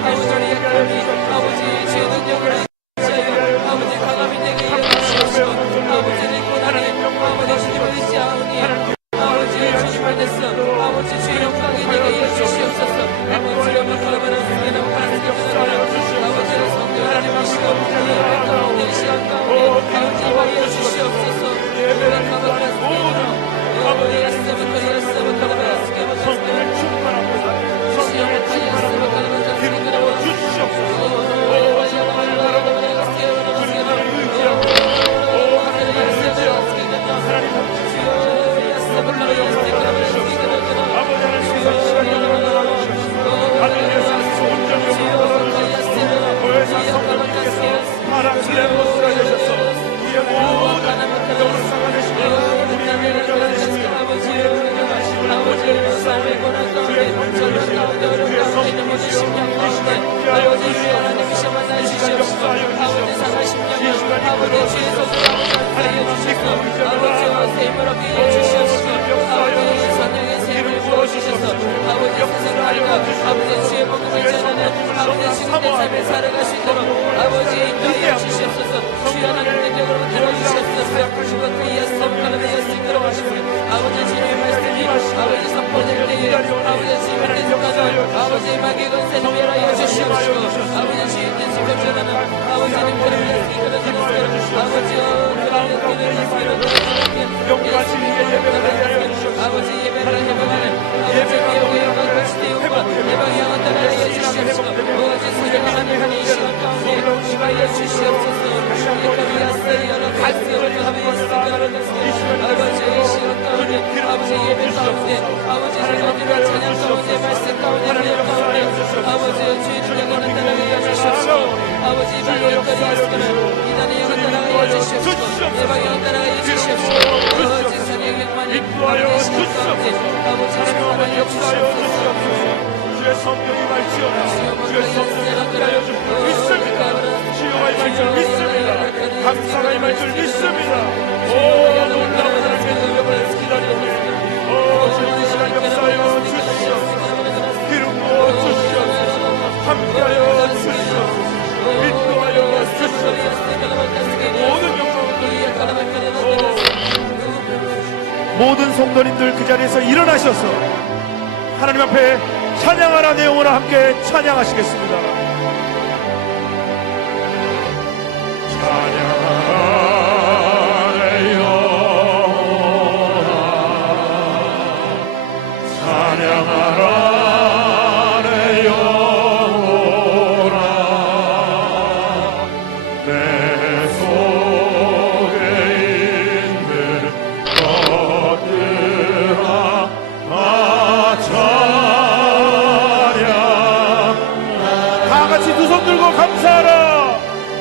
회복할 수 있게 하여 주시옵소서. 아버지 주의 능력을 아버지 강함이 되게 하여 주시옵소서. 아버지 믿고 하나님 아버지 주님을 의지하오니 아버지 주님을 됐어. 아버지 주의 영광이 되게 하여 주시옵소서. 아버지 여러분 그러면 우리는 하나님께서 아버지를 성령 하나님이시고 예배 가운데 이 시간 가운데 아버지 임하여 주시옵소서. 예배를 가만히 아버지 예수부터 성령을 충만합니다. 성령을 충만합니다. 기름 부어 주시옵소서. 정말 바라보고 주님을 의지하고 하나님을 의지하고 하나님 아버지 하나님께서 시간이 일어나주시옵소서. 하늘에서 온전히 오고 교회에서 성령님께서 파란 슬램버스가 되셔서 우리의 모든 영을 살아내시고 우리의 위를 전하시며 우리의 분명하심을 아버지의 삶에 주의 권능이시여 주의 성령이시여 이 시간 함께하여 주시옵소서. 이 시간 역사하여 주시옵소서. 이 시간 이끌어 주시옵소서. 하나님 믿고 의지하노라. 주시옵소서. 역사하여 주시옵소서. 기름 부어 주시옵소서. 역사하여 주시옵소서. 아버지 주의 복음을 전하는 아버지 주님의 삶을 살아갈 수 있도록 아버지 인도하여 주시옵소서. 주의 하나님 능력으로 들어주시옵소서. 그것도 예수님을 이끌어 가시고 아버지 주님의 말씀이 아버지 선포될 때에 아버지 주님의 뜻까지 아버지 마귀 권세를 멸하여 주시옵소서. 아버지 주님의 지금 전하는 아버지는 그를 이끌어 주시옵소서. 아버지여 그를 이끌어 주시옵소서. 영과 진리의 예배를 하여 주시옵소서. 아버지 예배를 회복하는 예배의 영광을 주시옵소서. 예배의 영광을 따라하여 주시옵소서. 오직 소리가 하나님의 시간 가운데 임하여 주시옵소서. 아버지 이 시간 가운데 아버지 예배 가운데 아버지 하나님의 찬양 가운데 말씀 가운데 기도 가운데 아버지 주의 능력을 나타나게 해주시옵소서. 아버지 이 방에 영까지 이단의 영을 따라가게 해주시옵소서. 예방의 영을 따라가게 해주시옵소서. 아버지 선의 영만이 인도하여 주시옵소서. 아버지 하나님 역사하여 주시옵소서. 주의 성령이 말지어다. 주의 성령이 함께하여 줄 믿습니다. 주여가 임할 줄 믿습니다. 감사가 임할 줄 믿습니다. 오 놀라운 하나님의 능력을 기다리고 오 주님 이 시간 역사하여 주시옵소서. 기름 부어 주시옵소서. 함께하여 주시옵소서. 인도하여 주시옵소서. 모든 영광을 모든 성도님들 그 자리에서 일어나셔서 하나님 앞에 찬양하라 내 영혼아 함께 찬양하시겠습니다. 찬양하라 내 영혼아 찬양하라 내 영혼아 내 속에 있는 것들아 두 손 들고 감사하라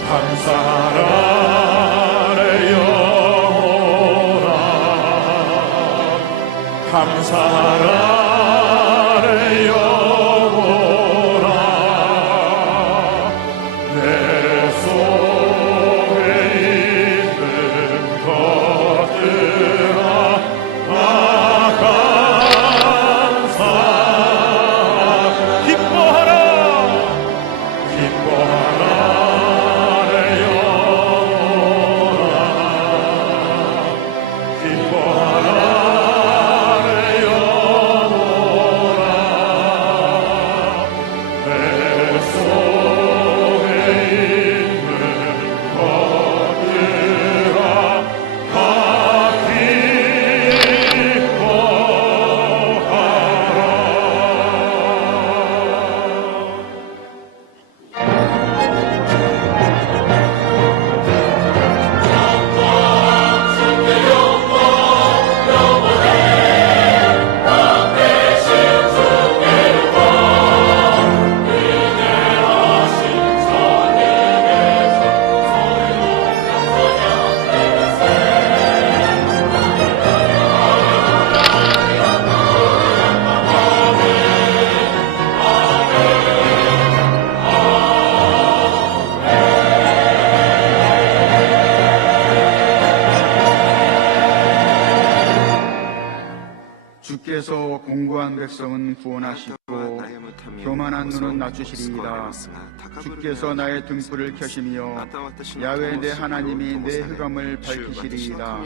감사하라 내 영혼아 감사하라 내 영혼아 내 속에 있는 것들아 감사 기뻐하라 내 영혼아 기뻐하라 내 영혼아 내 속에 있는 것들아 다 주께서 공고한 백성은 구원하시고 교만한 눈은 낮추시리이다. 주께서 나의 등불을 켜시며 야훼 내 하나님이 내 흑암을 밝히시리이다.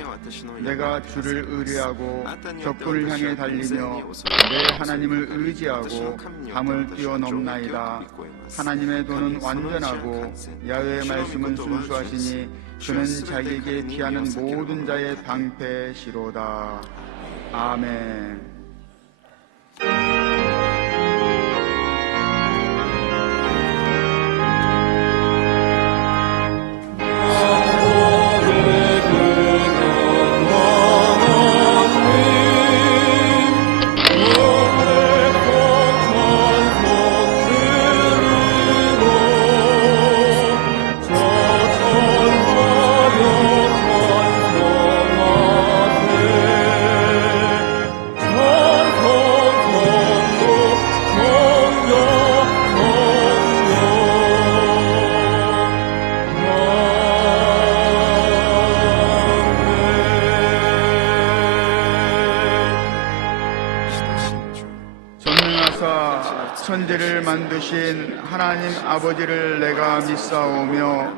내가 주를 의뢰하고 적군을 향해 달리며 내 하나님을 의지하고 밤을 뛰어넘나이다. 하나님의 도는 완전하고 야훼의 말씀은 순수하시니 그는 자기에게 피하는 모든 자의 방패시로다. 아멘. 천지를 만드신 하나님 아버지를 내가 믿사오며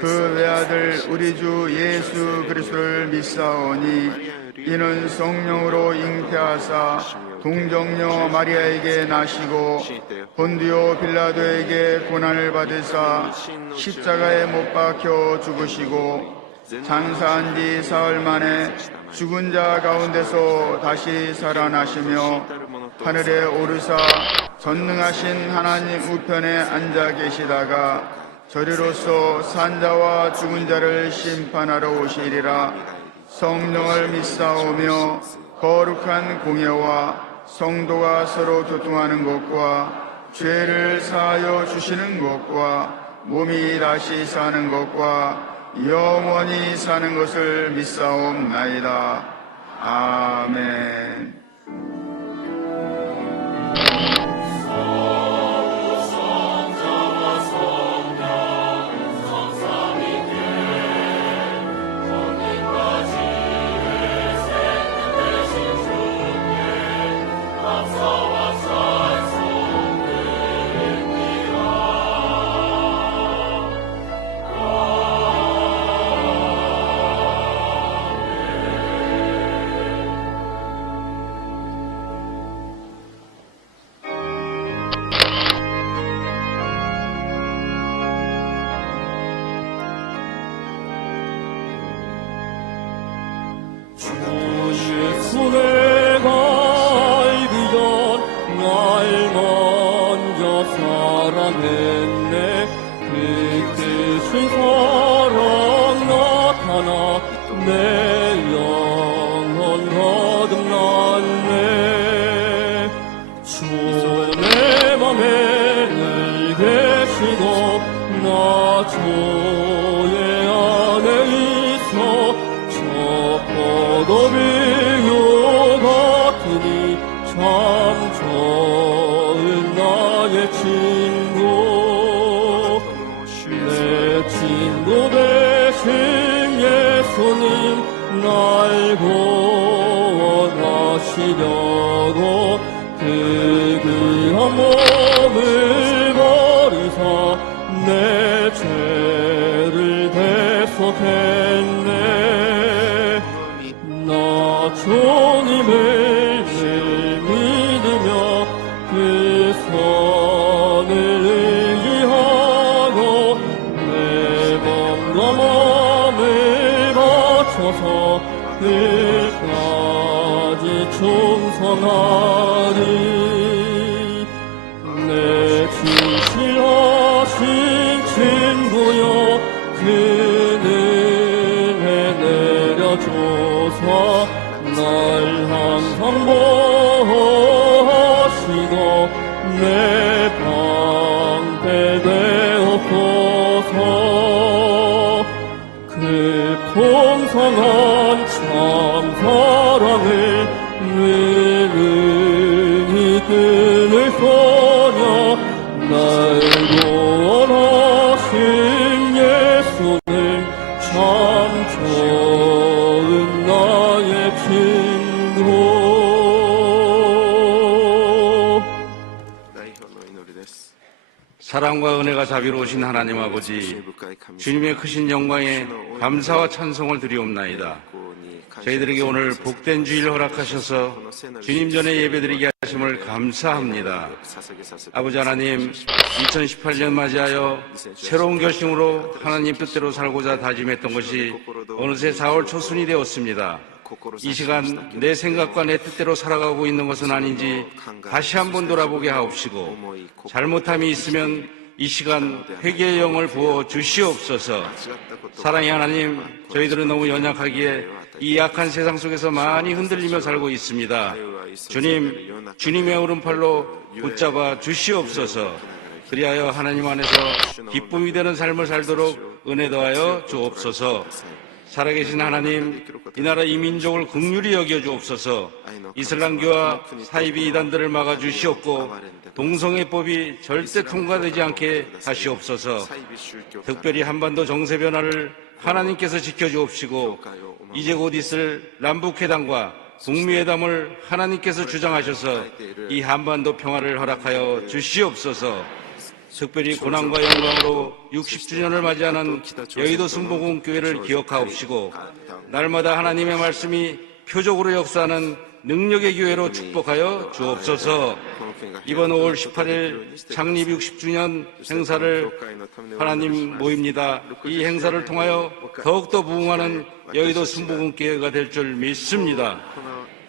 그 외아들 우리 주 예수 그리스도를 믿사오니 이는 성령으로 잉태하사 동정녀 마리아에게 나시고 본디오 빌라도에게 고난을 받으사 십자가에 못 박혀 죽으시고 장사한 지 사흘 만에 죽은 자 가운데서 다시 살아나시며 하늘에 오르사 전능하신 하나님 우편에 앉아 계시다가 저리로서 산자와 죽은 자를 심판하러 오시리라. 성령을 믿사오며 거룩한 공예와 성도가 서로 교통하는 것과 죄를 사하여 주시는 것과 몸이 다시 사는 것과 영원히 사는 것을 믿사옵나이다. 아멘. 사랑과 은혜가 자비로우신 하나님 아버지, 주님의 크신 영광에 감사와 찬송을 드리옵나이다. 저희들에게 오늘 복된 주일 허락하셔서 주님 전에 예배드리게 하심을 감사합니다. 아버지 하나님, 2018년 맞이하여 새로운 결심으로 하나님 뜻대로 살고자 다짐했던 것이 어느새 4월 초순이 되었습니다. 이 시간 내 생각과 내 뜻대로 살아가고 있는 것은 아닌지 다시 한번 돌아보게 하옵시고, 잘못함이 있으면 이 시간 회개의 영을 부어 주시옵소서. 사랑의 하나님, 저희들은 너무 연약하기에 이 약한 세상 속에서 많이 흔들리며 살고 있습니다. 주님, 주님의 오른팔로 붙잡아 주시옵소서. 그리하여 하나님 안에서 기쁨이 되는 삶을 살도록 은혜 더하여 주옵소서. 살아계신 하나님, 이 나라 이 민족을 긍휼히 여겨 주옵소서. 이슬람교와 사이비 이단들을 막아 주시옵고 동성애법이 절대 통과되지 않게 하시옵소서. 특별히 한반도 정세 변화를 하나님께서 지켜주옵시고, 이제 곧 있을 남북회담과 북미회담을 하나님께서 주장하셔서 이 한반도 평화를 허락하여 주시옵소서. 특별히 고난과 영광으로 60주년을 맞이하는 여의도 순복음교회를 기억하옵시고, 날마다 하나님의 말씀이 표적으로 역사하는 능력의 교회로 축복하여 주옵소서. 이번 5월 18일 창립 60주년 행사를 하나님 모입니다. 이 행사를 통하여 더욱더 부흥하는 여의도 순복음교회가 될 줄 믿습니다.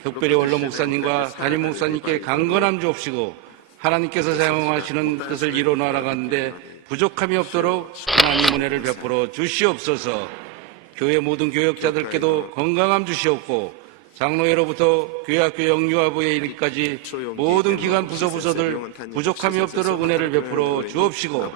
특별히 원로 목사님과 담임 목사님께 강건함 주옵시고, 하나님께서 사용하시는 뜻을 이루어 나아가는데 부족함이 없도록 하나님 은혜를 베풀어 주시옵소서. 교회 모든 교역자들께도 건강함 주시옵고, 장로회로부터 교회학교 영유아부에 이르기까지 모든 기관 부서들 부족함이 없도록 은혜를 베풀어 주옵시고,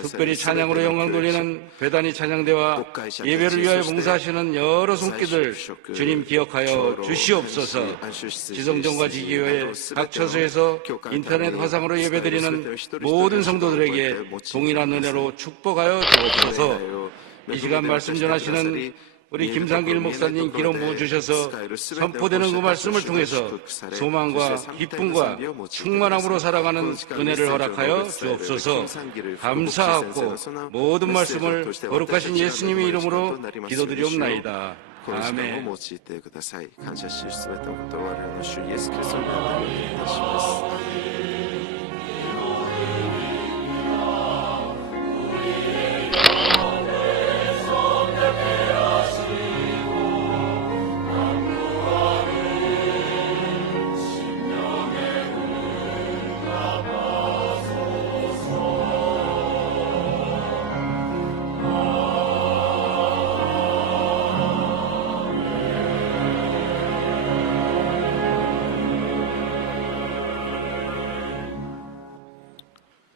특별히 찬양으로 영광 돌리는 배단위 찬양대와 예배를 위하여 봉사하시는 여러 손길들 주님 기억하여 주시옵소서. 지성전과 지교회 각 처소에서 인터넷 화상으로 예배드리는 모든 성도들에게 동일한 은혜로 축복하여 주옵소서. 이 시간 말씀 전하시는 우리 김상길 목사님 기름 부어주셔서 선포되는 그 말씀을 통해서 소망과 기쁨과 충만함으로 살아가는 은혜를 허락하여 주옵소서. 감사하고 모든 말씀을 거룩하신 예수님의 이름으로 기도드리옵나이다. 아멘.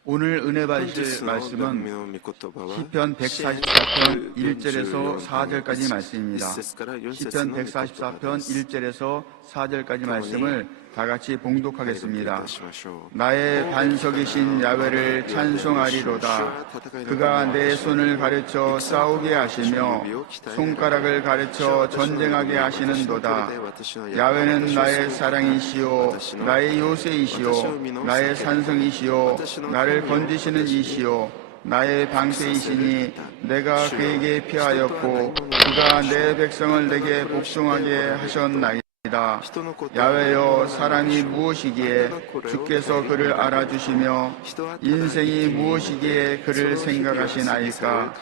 오늘 은혜 받으실 말씀은 시편 144편 1절에서 4절까지 말씀입니다. 시편 144편 1절에서 4절까지 말씀을 다 같이 봉독하겠습니다. 나의 반석이신 야훼를 찬송하리로다. 그가 내 손을 가르쳐 싸우게 하시며 손가락을 가르쳐 전쟁하게 하시는도다. 야훼는 나의 사랑이시요 나의 요새이시요 나의 산성이시요 나를 건지시는 이시요 나의 방패이시니 내가 그에게 피하였고 그가 내 백성을 내게 복종하게 하셨나이다. 야훼여, 사람이 무엇이기에 주께서 그를 알아주시며 인생이 무엇이기에 그를 생각하시나이까.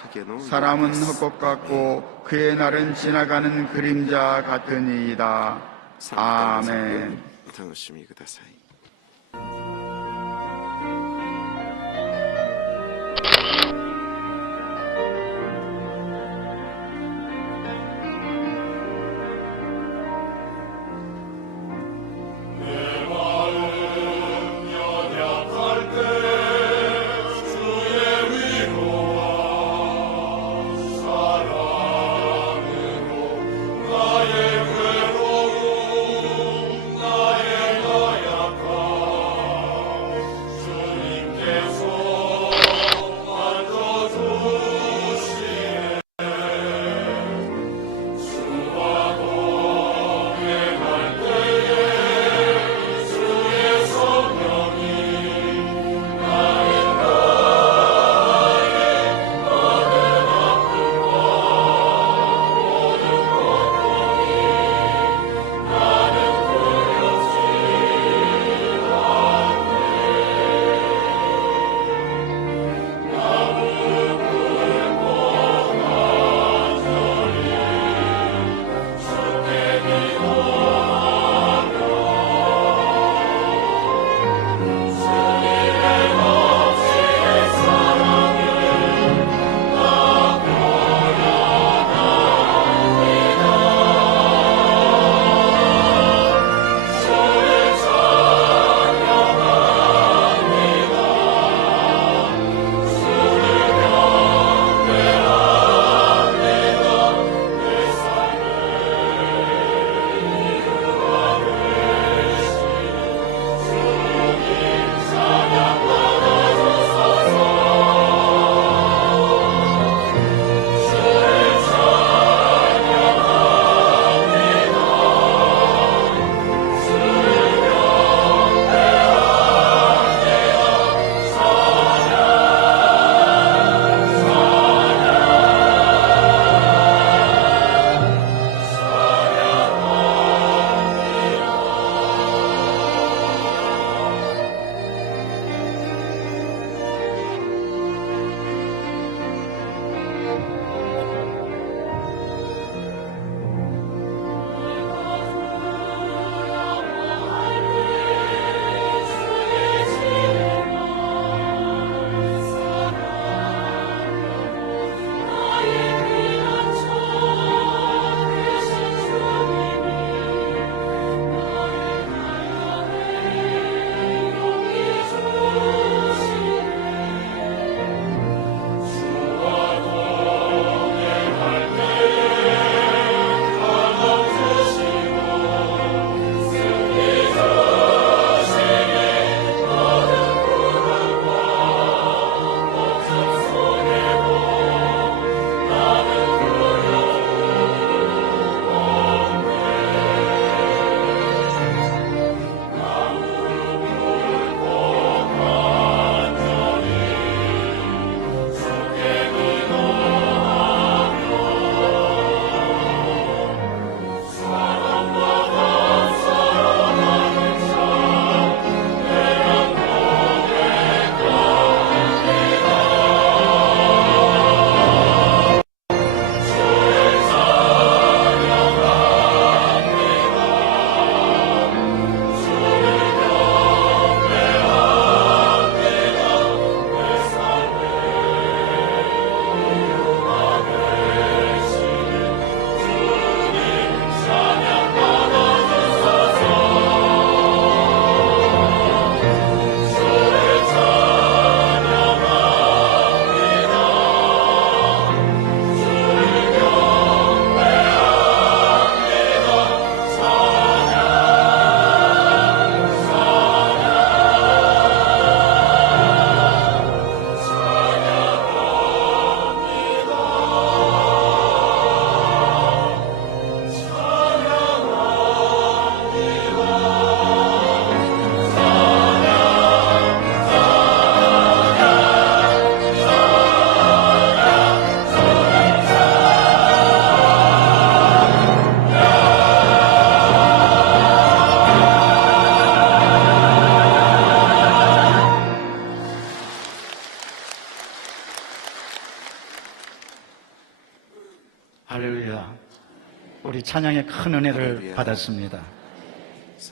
사람은 헛것 같고 그의 날은 지나가는 그림자 같으니이다. 아멘. 나의 괴로움, 나의 나약함 할렐루야. 우리 찬양의 큰 은혜를 받았습니다.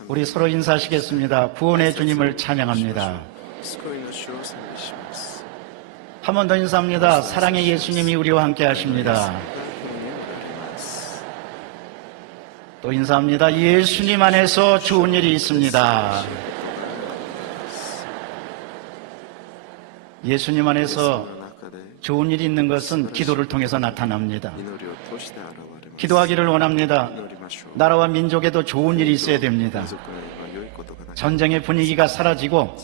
우리 서로 인사하시겠습니다. 구원의 주님을 찬양합니다. 한 번 더 인사합니다. 사랑의 예수님이 우리와 함께 하십니다. 또 인사합니다. 예수님 안에서 좋은 일이 있습니다. 예수님 안에서 좋은 일이 있는 것은 기도를 통해서 나타납니다. 기도하기를 원합니다. 나라와 민족에도 좋은 일이 있어야 됩니다. 전쟁의 분위기가 사라지고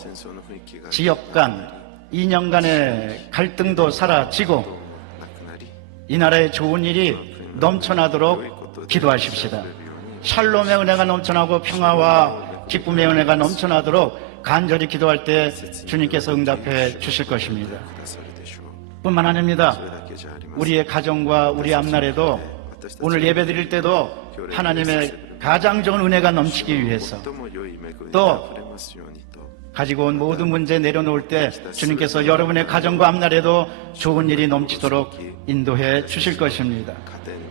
지역 간, 이념 간의 갈등도 사라지고 이 나라에 좋은 일이 넘쳐나도록 기도하십시다. 샬롬의 은혜가 넘쳐나고 평화와 기쁨의 은혜가 넘쳐나도록 간절히 기도할 때 주님께서 응답해 주실 것입니다. 뿐만 아닙니다. 우리의 가정과 우리 앞날에도 오늘 예배 드릴 때도 하나님의 가장 좋은 은혜가 넘치기 위해서 또 가지고 온 모든 문제 내려놓을 때 주님께서 여러분의 가정과 앞날에도 좋은 일이 넘치도록 인도해 주실 것입니다.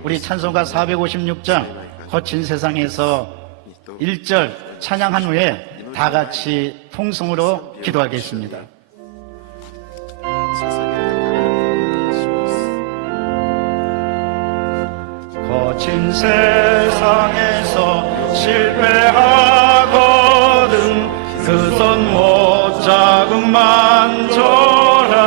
우리 찬송가 456장 거친 세상에서 1절 찬양한 후에 다 같이 통성으로 기도하겠습니다. 거친 세상에서 실패하거든 그 손 못 자국만 줘라.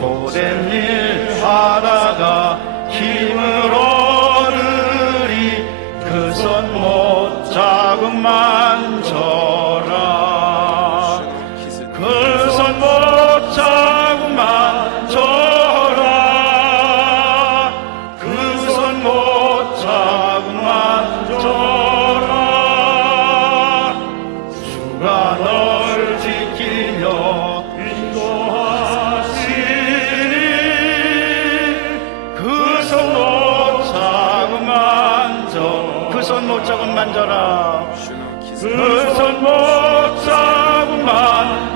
고된 일 하다가 힘을 얻으리 그 손 못 자국만 줘라. 그 손 못 자국만 줘라. 그 손 못 자국만 줘라. 주가 널 지키며 인도하시니 그 손 못 자국만 줘. 그 손 못 자국만 줘라. 그 손 못 자국만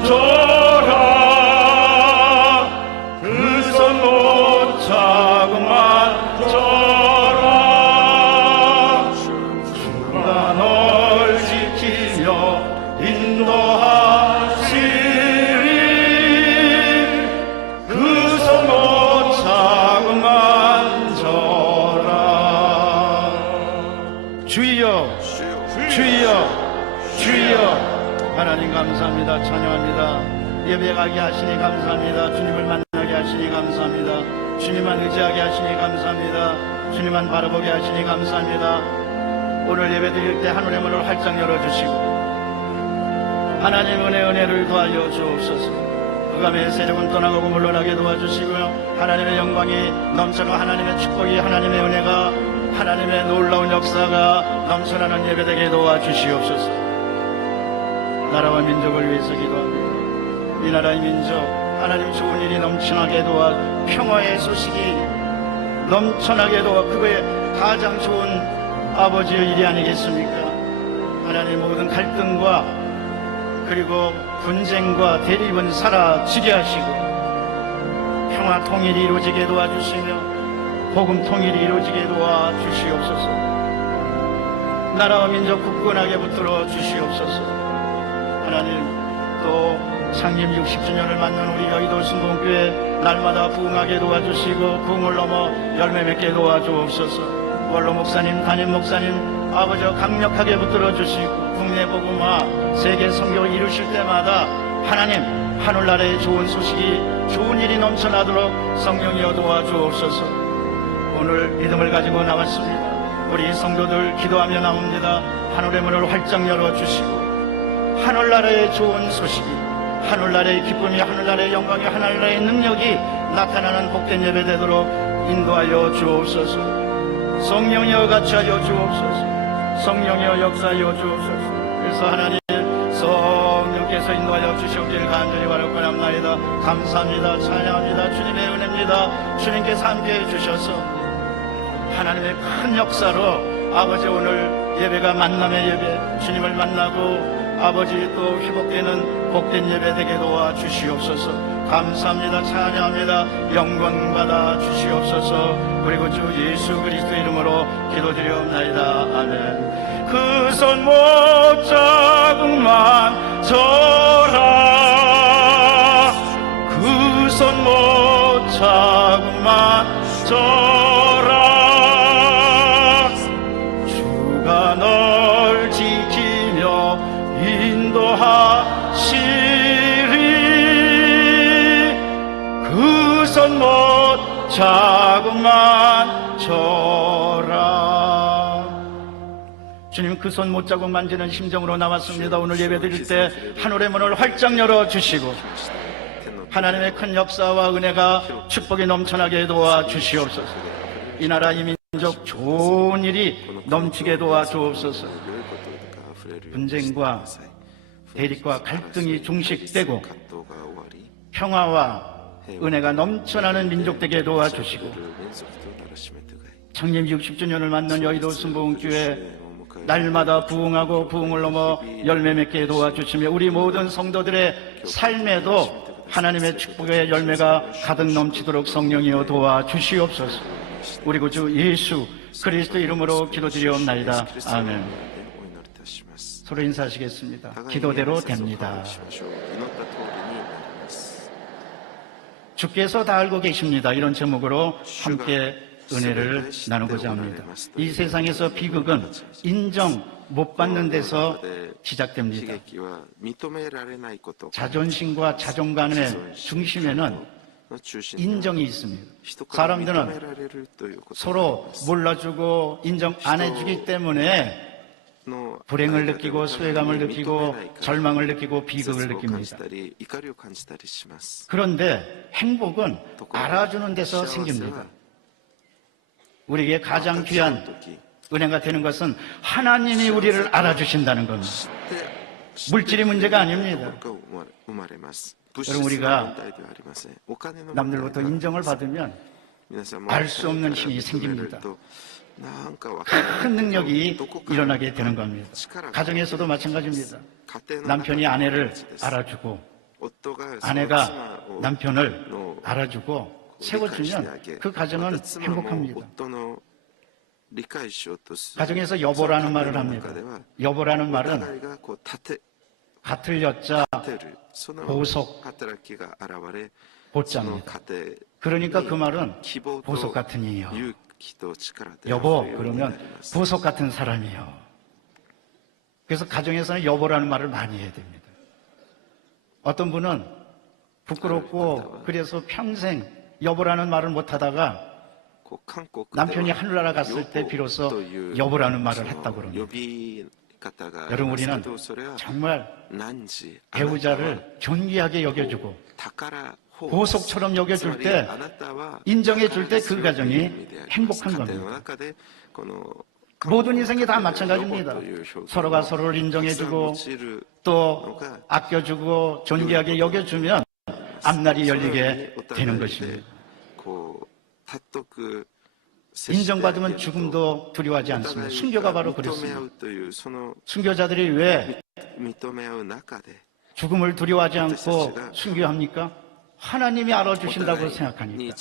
줘라. 그 손 못 자국만 줘라. 주가 널 지키며 인도하시니 그 손 못 자국만 줘라. 주여 주여 주여. 하나님 감사합니다. 찬양합니다. 예배가게 하시니 감사합니다. 주님을 만나게 하시니 감사합니다. 주님만 의지하게 하시니 감사합니다. 주님만 바라보게 하시니 감사합니다. 오늘 예배 드릴 때 하늘의 문을 활짝 열어주시고 하나님 은혜를 더하여 주옵소서. 그감의 세력은 떠나가고 물러나게 도와주시고요. 하나님의 영광이 넘쳐나고 하나님의 축복이 하나님의 은혜가 하나님의 놀라운 역사가 넘쳐나는 예배되게 도와주시옵소서. 나라와 민족을 위해서 기도합니다. 이 나라의 민족 하나님 좋은 일이 넘쳐나게 도와 평화의 소식이 넘쳐나게 도와 그거에 가장 좋은 아버지의 일이 아니겠습니까? 하나님 모든 갈등과 그리고 분쟁과 대립은 사라지게 하시고 평화 통일이 이루어지게 도와주시며 복음 통일이 이루어지게 도와주시옵소서. 나라와 민족 굳건하게 붙들어 주시옵소서. 하나님 또 창립 60주년을 맞는 우리 여의도 순복음교회 날마다 부흥하게 도와주시고 부흥을 넘어 열매 맺게 도와주옵소서. 원로 목사님, 담임 목사님 아버지와 강력하게 붙들어 주시고 국내 복음화 세계 선교를 이루실 때마다 하나님 하늘나라의 좋은 소식이 좋은 일이 넘쳐나도록 성령이여 도와주옵소서. 오늘 믿음을 가지고 나왔습니다. 우리 성도들 기도하며 나옵니다. 하늘의 문을 활짝 열어주시고 하늘나라의 좋은 소식이 하늘나라의 기쁨이 하늘나라의 영광이 하늘나라의 능력이 나타나는 복된 예배 되도록 인도하여 주옵소서. 성령이여 같이하여 주옵소서. 성령이여 역사하여 주옵소서. 그래서 하나님 성령께서 인도하여 주시옵기를 간절히 바라고 합나이다. 감사합니다. 찬양합니다. 주님의 은혜입니다. 주님께서 함께해 주셔서 하나님의 큰 역사로 아버지 오늘 예배가 만남의 예배 주님을 만나고 아버지 또 회복되는 복된 예배 되게 도와주시옵소서. 감사합니다. 찬양합니다. 영광 받아 주시옵소서. 우리 구주 예수 그리스도 이름으로 기도드리옵나이다. 아멘. 그 손 못 자국만 져라. 그 손 못 자국만 져라. 주가 널 지키며 인도하시리. 그 손 못 자국만 져라. 주님, 그 손 못 자국 만지는 심정으로 나왔습니다. 오늘 예배 드릴 때 하늘의 문을 활짝 열어주시고 하나님의 큰 역사와 은혜가 축복이 넘쳐나게 도와주시옵소서. 이 나라 이 민족 좋은 일이 넘치게 도와주옵소서. 분쟁과 대립과 갈등이 종식되고 평화와 은혜가 넘쳐나는 민족 되게 도와주시고 창립 60주년을 맞는 여의도 순복음교회 날마다 부흥하고 부흥을 넘어 열매 맺게 도와주시며 우리 모든 성도들의 삶에도 하나님의 축복의 열매가 가득 넘치도록 성령이여 도와주시옵소서. 우리 구주 예수 그리스도 이름으로 기도드리옵나이다. 아멘. 서로 인사하시겠습니다. 기도대로 됩니다. 주께서 다 알고 계십니다. 이런 제목으로 함께 은혜를 나누고자 합니다. 이 세상에서 비극은 인정 못 받는 데서 시작됩니다. 자존심과 자존감의 중심에는 인정이 있습니다. 사람들은 서로 몰라주고 인정 안 해주기 때문에 불행을 느끼고 소외감을 느끼고 절망을 느끼고 비극을 느낍니다. 그런데 행복은 알아주는 데서 생깁니다. 우리에게 가장 귀한 은혜가 되는 것은 하나님이 우리를 알아주신다는 겁니다. 물질이 문제가 아닙니다. 여러분, 우리가 남들로부터 인정을 받으면 알 수 없는 힘이 생깁니다. 큰 능력이 일어나게 되는 겁니다. 가정에서도 마찬가지입니다. 남편이 아내를 알아주고 아내가 남편을 알아주고 세워주면 그 가정은 행복합니다. 가정에서 여보라는 말을 합니다. 여보라는 말은 같을 여자 보석 보자입니다. 그러니까 그 말은 보석 같은 이요. 여보 그러면 보석 같은 사람이요. 그래서 가정에서는 여보라는 말을 많이 해야 됩니다. 어떤 분은 부끄럽고 그래서 평생 여보라는 말을 못하다가 남편이 하늘나라 갔을 때 비로소 여보라는 말을 했다고 그럽니다. 여러분, 우리는 정말 배우자를 존귀하게 여겨주고 보석처럼 여겨줄 때, 인정해줄 때 그 가정이 행복한 겁니다. 모든 인생이 다 마찬가지입니다. 서로가 서로를 인정해주고 또 아껴주고 존귀하게 여겨주면 앞날이 열리게 되는 것입니다. 인정받으면 죽음도 두려워하지 않습니다. 순교가 바로 그렇습니다. 순교자들이 왜 죽음을 두려워하지 않고 순교합니까? 하나님이 알아주신다고 생각하니까.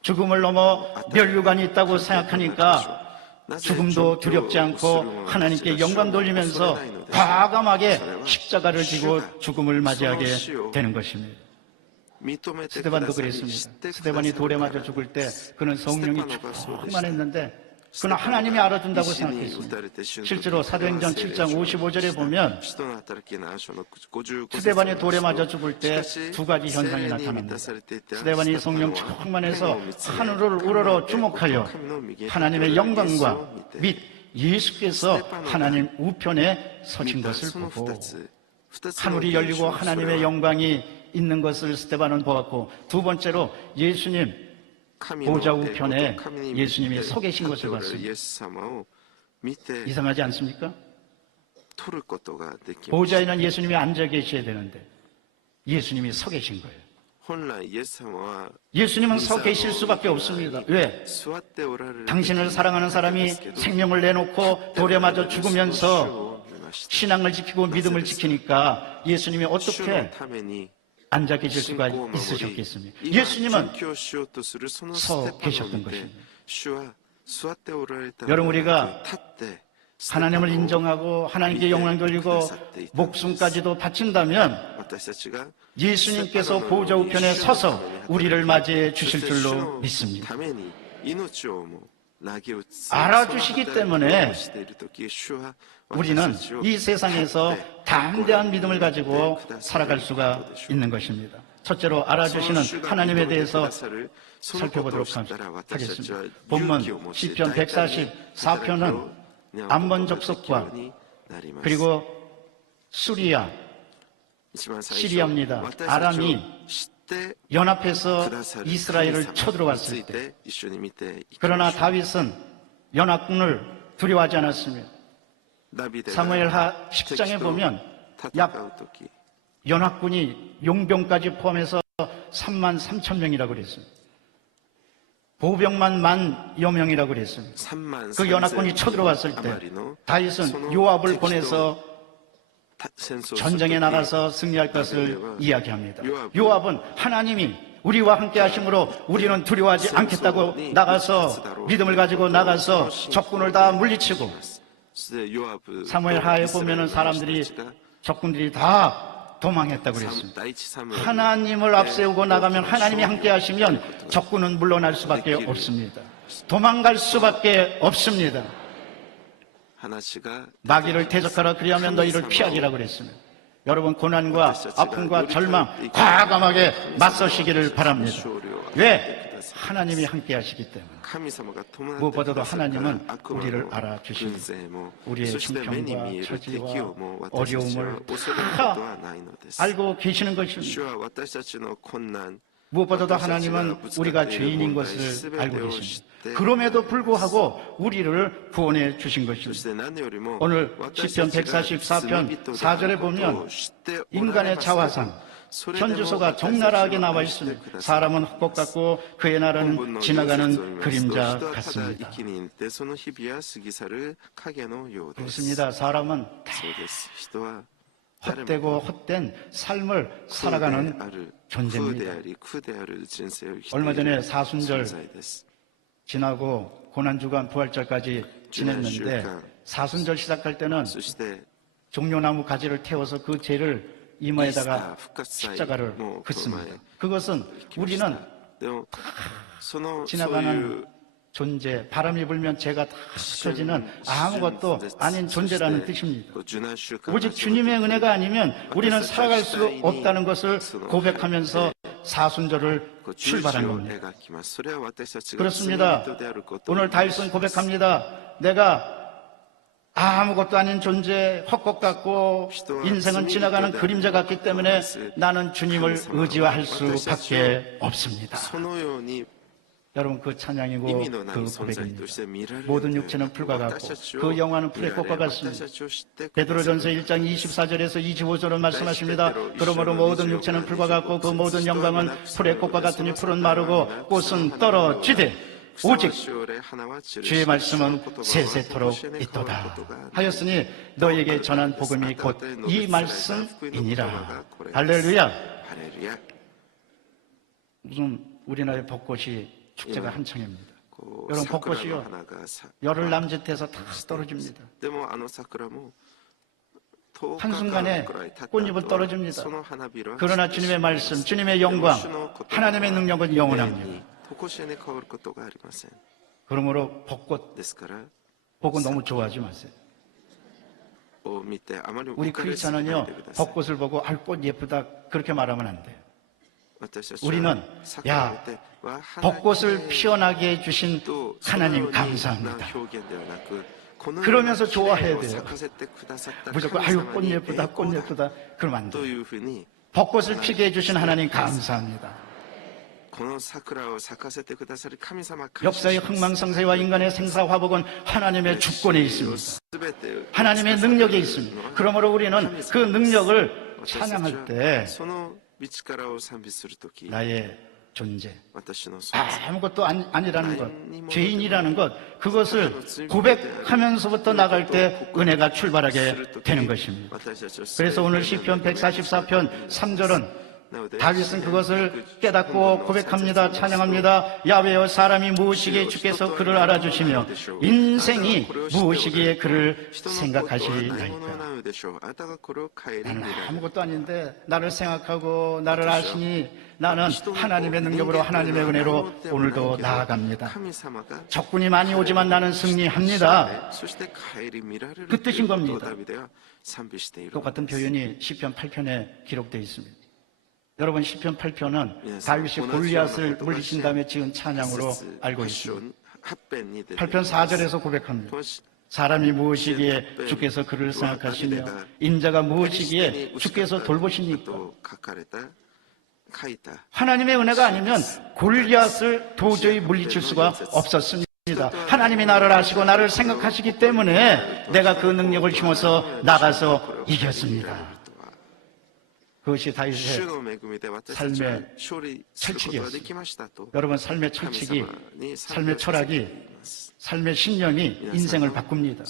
죽음을 넘어 멸류관이 있다고 생각하니까 죽음도 두렵지 않고 하나님께 영광 돌리면서 과감하게 십자가를 지고 죽음을 맞이하게 되는 것입니다. 스데반도 그랬습니다. 스데반이 돌에 맞아 죽을 때 그는 성령이 충만했는데 그는 하나님이 알아준다고 생각했습니다. 실제로 사도행전 7장 55절에 보면 스데반이 돌에 맞아 죽을 때 두 가지 현상이 나타납니다. 스데반이 성령 충만해서 하늘을 우러러 주목하여 하나님의 영광과 및 예수께서 하나님 우편에 서신 것을 보고 하늘이 열리고 하나님의 영광이 있는 것을 스데반은 보았고, 두 번째로 예수님 보좌 우편에 예수님이 서 계신 것을 봤습니다. 이상하지 않습니까? 보좌에는 예수님이 앉아 계셔야 되는데 예수님이 서 계신 거예요. 예수님은 서 계실 수밖에 없습니다. 왜? 당신을 사랑하는 사람이 생명을 내놓고 돌에 맞아 죽으면서 신앙을 지키고 믿음을 지키니까 예수님이 어떻게 앉아 계실 수가 있으셨겠습니까? 예수님은 서 계셨던 것입니다. 여러분, 우리가 하나님을 인정하고 하나님께 영광 돌리고 목숨까지도 바친다면 예수님께서 보좌 우편에 서서 우리를 맞이해 주실 줄로 믿습니다. 알아주시기 때문에 우리는 이 세상에서 담대한 믿음을 가지고 살아갈 수가 있는 것입니다. 첫째로 알아주시는 하나님에 대해서 살펴보도록 하겠습니다. 본문 시편 144편은 암몬 족속과 그리고 수리아, 시리아입니다. 아람이 연합해서 이스라엘을 쳐들어왔을 때, 그러나 다윗은 연합군을 두려워하지 않았습니다. 사무엘하 10장에 보면 약 연합군이 용병까지 포함해서 3만 3천 명이라고 그랬습니다. 보병만 1만 여 명이라고 그랬습니다. 그 연합군이 쳐들어왔을 때 다윗은 요압을 보내서 전쟁에 나가서 승리할 것을 이야기합니다. 요압은 하나님이 우리와 함께 하심으로 우리는 두려워하지 않겠다고 나가서 믿음을 가지고 나가서 적군을 다 물리치고, 사무엘 하에 보면은 적군들이 다 도망했다고 그랬습니다. 하나님을 앞세우고 나가면, 하나님이 함께 하시면 적군은 물러날 수밖에 없습니다. 도망갈 수밖에 없습니다. 마귀를 대적하라, 그리하면 너희를 피하리라 그랬습니다. 여러분, 고난과 아픔과 절망 과감하게 맞서시기를 바랍니다. 왜? 하나님이 함께 하시기 때문에. 무엇보다도 하나님은 우리를 알아주십니다. 우리의 형편과 처지와 어려움을 다 알고 계시는 것입니다. 무엇보다도 하나님은 우리가 죄인인 것을 알고 계십니다. 그럼에도 불구하고 우리를 구원해 주신 것입니다. 오늘 시편 144편 4절에 보면 인간의 자화상, 현주소가 적나라하게 나와 있습니다. 사람은 헛것 같고 그의 나라는 지나가는 그림자 같습니다. 그렇습니다. 사람은 다 헛되고 헛된 삶을 살아가는 존재입니다. 얼마 전에 사순절 지나고 고난주간 부활절까지 지냈는데, 사순절 시작할 때는 종려나무 가지를 태워서 그 죄를 이마에다가 십자가를 긋습니다. 그것은 우리는 지나가는 존재, 바람이 불면 죄가 다 흩어지는 아무것도 아닌 존재라는 뜻입니다. 오직 주님의 은혜가 아니면 우리는 살아갈 수 없다는 것을 고백하면서 사순절을 출발한 겁니다. 그렇습니다. 오늘 다윗은 고백합니다. 내가 아무것도 아닌 존재, 헛것 같고 인생은 지나가는 그림자 같기 때문에 나는 주님을 의지할 수밖에 없습니다. 여러분, 그 찬양이고 그 고백입니다. 모든 육체는 풀과 같고 그 영화는 풀의 꽃과 같습니다. 베드로전서 1장 24절에서 25절은 말씀하십니다. 그러므로 모든 육체는 풀과 같고 그 모든 영광은 풀의 꽃과 같으니 풀은 마르고 꽃은 떨어지되 오직 주의 말씀은 세세토록 있도다 하였으니 너희에게 전한 복음이 곧 이 말씀이니라. 할렐루야. 무슨 우리나라의 벚꽃이 축제가 한창입니다. 여러분, 벚꽃이요, 열흘 남짓해서 다 떨어집니다. 한순간에 꽃잎은 떨어집니다. 그러나 주님의 말씀, 주님의 영광, 하나님의 능력은 영원합니다. 그러므로 벚꽃 보고 너무 좋아하지 마세요. 우리 크리스찬은요, 벚꽃을 보고 꽃 예쁘다 그렇게 말하면 안 돼요. 우리는 벚꽃을 피어나게 해주신 하나님 감사합니다. 그러면서 좋아해야 돼요. 무조건 꽃 예쁘다, 꽃 예쁘다 그러면 안 돼요. 벚꽃을 피게 해주신 하나님 감사합니다. 역사의 흥망성쇠와 인간의 생사화복은 하나님의 주권에 있습니다. 하나님의 능력에 있습니다. 그러므로 우리는 그 능력을 찬양할 때 나의 존재, 아무것도 아니라는 것, 죄인이라는 것, 그것을 고백하면서부터 나갈 때 은혜가 출발하게 되는 것입니다. 그래서 오늘 시편 144편 3절은 다윗은 그것을 깨닫고 고백합니다. 찬양합니다. 야훼여, 사람이 무엇이기에 주께서 그를 알아주시며 인생이 무엇이기에 그를 생각하시나이까. 나는 아무것도 아닌데 나를 생각하고 나를 아시니 나는 하나님의 능력으로 하나님의 은혜로 오늘도 나아갑니다. 적군이 많이 오지만 나는 승리합니다. 그 뜻인 겁니다. 똑같은 표현이 시편 8편에 기록되어 있습니다. 여러분, 시편 8편은 다윗이 골리앗을 물리친 다음에 지은 찬양으로 알고 있습니다. 8편 4절에서 고백합니다. 사람이 무엇이기에 주께서 그를 생각하시며 인자가 무엇이기에 주께서 돌보시니까. 하나님의 은혜가 아니면 골리앗을 도저히 물리칠 수가 없었습니다. 하나님이 나를 아시고 나를 생각하시기 때문에 내가 그 능력을 힘어서 나가서 이겼습니다. 그것이 다윗의 삶의 철칙이었습니다. 여러분, 삶의 철칙이, 삶의 철학이, 삶의 신념이 인생을 바꿉니다.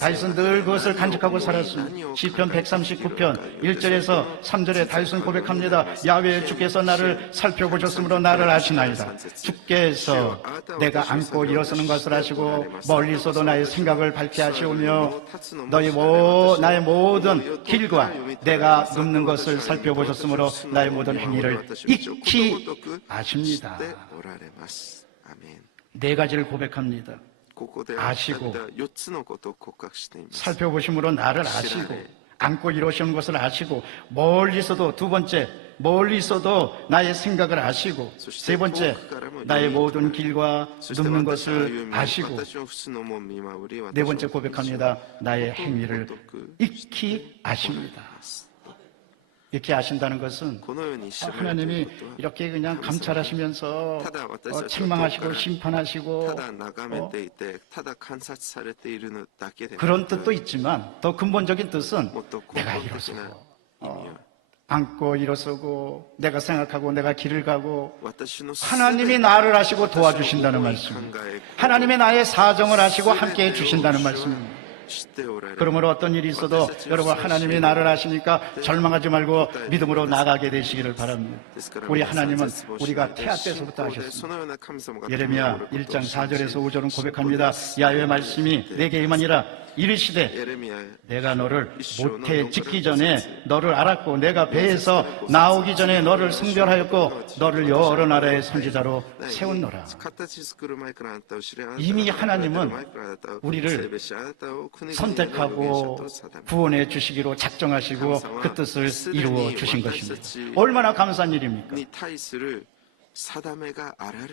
다윗은 늘 그것을 간직하고 살았습니다. 시편 139편 1절에서 3절에 다윗은 고백합니다. 야훼, 주께서 나를 살펴보셨으므로 나를 아시나이다. 주께서 내가 앉고 일어서는 것을 아시고 멀리서도 나의 생각을 밝게 하시오며 나의 모든 길과 내가 눕는 것을 살펴보셨으므로 나의 모든 행위를 익히 아십니다. 네 가지를 고백합니다. 아시고, 살펴보심으로 나를 아시고, 안고 이루시는 것을 아시고, 멀리서도, 두 번째, 멀리서도 나의 생각을 아시고, 세 번째, 나의 모든 길과 눕는 것을 아시고, 네 번째 고백합니다. 나의 행위를 익히 아십니다. 이렇게 아신다는 것은 하나님이 이렇게 그냥 감찰하시면서 책망하시고 심판하시고 그런 뜻도 있지만 더 근본적인 뜻은 내가 일어서고 앉고 일어서고 내가 생각하고 내가 길을 가고 하나님이 나를 아시고 도와주신다는 말씀입니다. 하나님이 나의 사정을 아시고 함께해 주신다는 말씀입니다. 그러므로 어떤 일이 있어도 여러분, 하나님이 나를 아시니까 절망하지 말고 믿음으로 나가게 되시기를 바랍니다. 우리 하나님은 우리가 태아 때서부터 아셨습니다. 예레미야 1장 4절에서 5절은 고백합니다. 야훼의 말씀이 내게 임하니라. 이르시되 내가 너를 모태에 짓기 전에 너를 알았고 내가 배에서 나오기 전에 너를 성별하였고 너를 여러 나라의 선지자로 세웠노라. 이미 하나님은 우리를 선택하고 구원해 주시기로 작정하시고 그 뜻을 이루어 주신 것입니다. 얼마나 감사한 일입니까?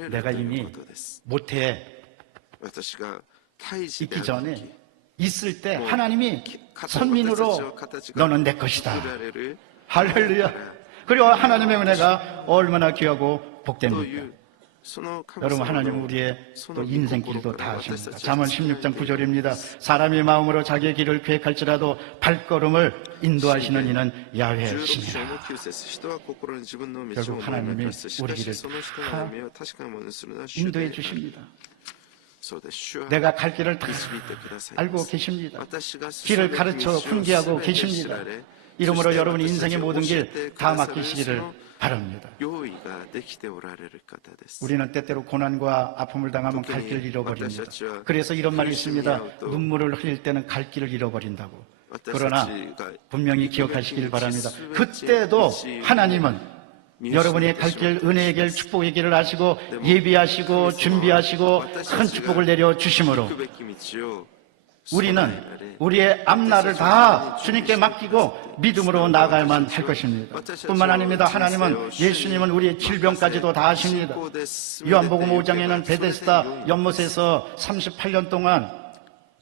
내가 이미 모태에 있기 전에 있을 때 하나님이 선민으로 너는 내 것이다. 할렐루야. 그리고 하나님의 은혜가 얼마나 귀하고 복됩니까? 여러분, 하나님은 우리의 또 인생길도 다 아십니다. 잠언 16장 9절입니다. 사람이 마음으로 자기의 길을 계획할지라도 발걸음을 인도하시는 이는 야훼시니라. 결국 하나님이 우리 길을 다 인도해 주십니다. 내가 갈 길을 다 알고 계십니다. 길을 가르쳐 훈계하고 계십니다. 이러므로 여러분 인생의 모든 길 다 맡기시기를 바랍니다. 우리는 때때로 고난과 아픔을 당하면 갈 길을 잃어버립니다. 그래서 이런 말이 있습니다. 눈물을 흘릴 때는 갈 길을 잃어버린다고. 그러나 분명히 기억하시길 바랍니다. 그때도 하나님은 여러분의 갈 길, 은혜의 길, 축복의 길을 아시고 예비하시고 준비하시고 큰 축복을 내려주심으로 우리는 우리의 앞날을 다 주님께 맡기고 믿음으로 나아가야만 할 것입니다. 뿐만 아닙니다. 하나님은, 예수님은 우리의 질병까지도 다 아십니다. 요한복음 5장에는 베데스다 연못에서 38년 동안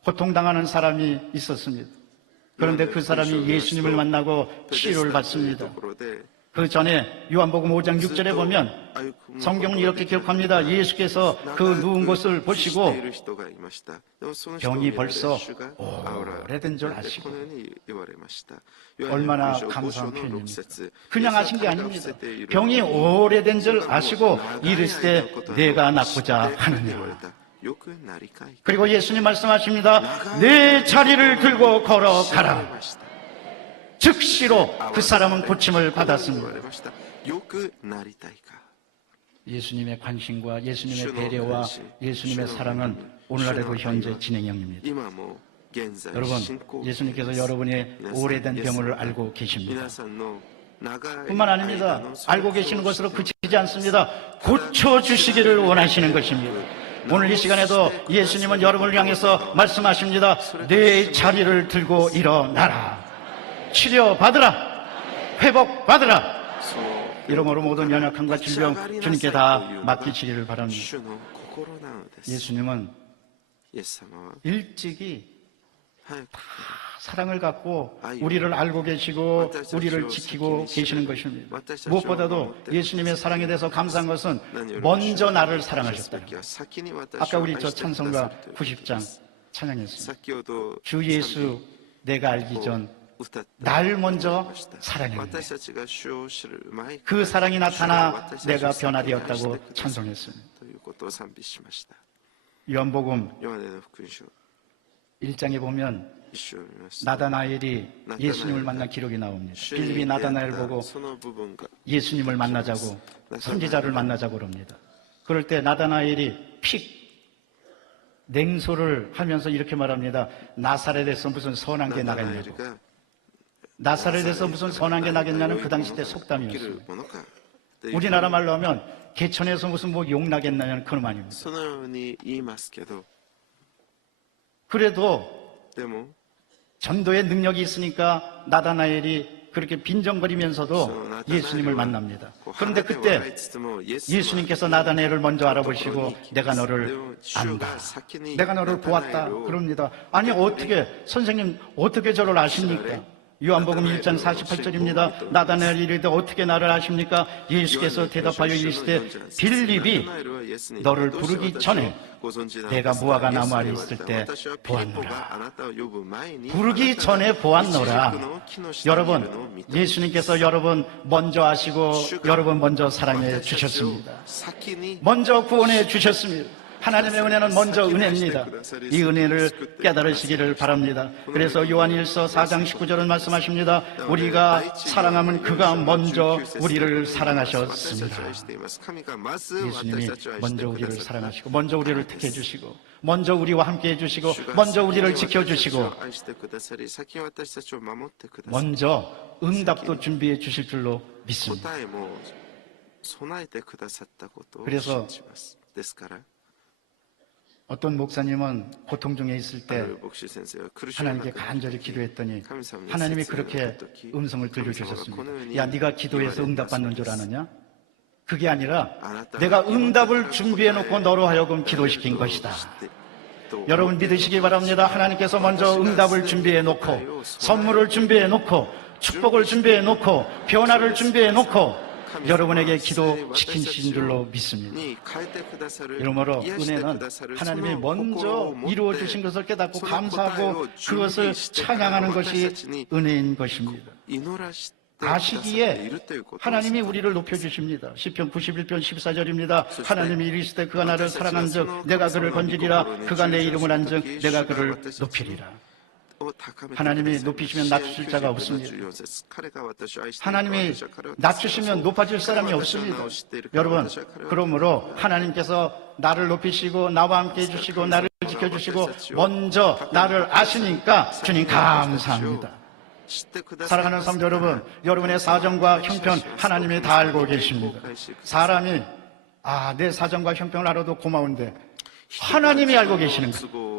고통당하는 사람이 있었습니다. 그런데 그 사람이 예수님을 만나고 치료를 받습니다. 그 전에 요한복음 5장 6절에 보면 성경은 이렇게 기록합니다. 예수께서 그 누운 곳을 보시고 병이 벌써 오래된 줄 아시고. 얼마나 감사한 표현입니까? 그냥 아신 게 아닙니다. 병이 오래된 줄 아시고 이르시되 내가 낫고자 하느냐. 그리고 예수님 말씀하십니다. 내 자리를 들고 걸어가라. 즉시로 그 사람은 고침을 받았습니다. よくなりたいか 예수님의 관심과 예수님의 배려와 예수님의 사랑은 오늘날에도 현재 진행형입니다. 今も現在 여러분, 進行形 예수님께서 です 여러분의 오래된 병을 알고 계십니다. 皆さんの長い 뿐만 아닙니다. 알고 계시는 것으로 그치지 않습니다. 고쳐주시기를 원하시는 것입니다. 오늘 이 시간에도 예수님은 여러분을 향해서 말씀하십니다. 내 자리를 들고 일어나라. 치료받으라. 회복받으라. 이러므로 모든 연약함과 질병 주님께 다 맡기시기를 바랍니다. 主の心なのです 예수님은 イエス様は 일찍이 早く 사랑을 갖고 우리를 알고 계시고 우리를 지키고 계시는 것입니다. 무엇보다도 예수님의 사랑에 대해서 감사한 것은 먼저 나를 사랑하셨다. 時は先に私 아까 を 우리 愛 저 してくださ 찬송가 るという 90장 찬양했습니다. 先ほど 주 예수 내가 알기 전 歌って 날 먼저 ました 사랑했네. 私たちが主を知る前 그 사랑이 主は 나타나 私たちを 내가 先に愛してくだ 변화되었다고 さる 찬송했습니다. ということを賛美しました 요한복음 ヨハネの福音書 1장에 보면 一章を見ますと 나다나엘이 예수님을 만난 기록이 나옵니다. 빌립이 나다나엘 보고 その部分が 예수님을 만나자고 선지자를 만나자고 그럽니다. 그럴 때 나다나엘이 픽 냉소를 하면서 이렇게 말합니다. 나사렛에서 무슨 선한 게 나겠냐고. が 나사렛에서 무슨 선한 게 나겠냐는 그 당시 때 起きる 속담이었습니다. ものかという 우리나라 말로 하면 개천에서 무슨 뭐 욕 나겠냐는 그런 말입니다. そのように言いますけど 그래도 でも 전도의 능력이 있으니까 나다나엘이 그렇게 빈정거리면서도 예수님을 만납니다. 그런데 그때 예수님께서 나다나엘을 먼저 알아보시고 내가 너를 안다. 내가 너를 보았다. 그럽니다. 아니 어떻게 선생님 어떻게 저를 아십니까? 요한복음 1장 48절입니다. 나다나엘이 이르되 어떻게 나를 아십니까? 예수께서 대답하여 이르시되 빌립이 너를 부르기 전에 내가 무화과 나무 아래 있을 때 보았노라. 부르기 전에 보았노라. 여러분, 예수님께서 여러분 먼저 아시고 여러분 먼저 사랑해 주셨습니다. 먼저 구원해 주셨습니다. 하나님의 은혜는 먼저 은혜입니다. 이 은혜를 깨달으시기를 바랍니다. 그래서 요한일서 4장 19절은 말씀하십니다. 우리가 사랑하면 그가 먼저 우리를 사랑하셨습니다. 예수님이 먼저 우리를 사랑하시고 먼저 우리를 택해 주시고 먼저 우리와 함께 해주시고 먼저 우리를 지켜주시고 먼저 응답도 준비해 주실 줄로 믿습니다. 그래서 어떤 목사님은 고통 중에 있을 때 하나님께 간절히 기도했더니 하나님이 그렇게 음성을 들려주셨습니다. 야, 네가 기도해서 응답받는 줄 아느냐? 그게 아니라 내가 응답을 준비해놓고 너로 하여금 기도시킨 것이다. 여러분 믿으시기 바랍니다. 하나님께서 먼저 응답을 준비해놓고 선물을 준비해놓고 축복을 준비해놓고 변화를 준비해놓고 여러분에게 기도시키신 줄로 믿습니다. 이러므로 은혜는 하나님이 먼저 이루어주신 것을 깨닫고 감사하고 그것을 찬양하는 것이 은혜인 것입니다. 아시기에 하나님이 우리를 높여주십니다. 시편 91편 14절입니다. 하나님이 이르시되 그가 나를 사랑한즉 내가 그를 건지리라. 그가 내 이름을 안즉 내가 그를 높이리라. 하나님이 높이시면 낮추실 자가 없습니다. 하나님이 낮추시면 높아질 사람이 없습니다. 여러분, 그러므로 하나님께서 나를 높이시고 나와 함께 해주시고 나를 지켜주시고 먼저 나를 아시니까 주님 감사합니다. 사랑하는 성도 여러분, 여러분의 사정과 형편 하나님이 다 알고 계십니다. 사람이 내 사정과 형편을 알아도 고마운데 하나님이 알고 계시는 것.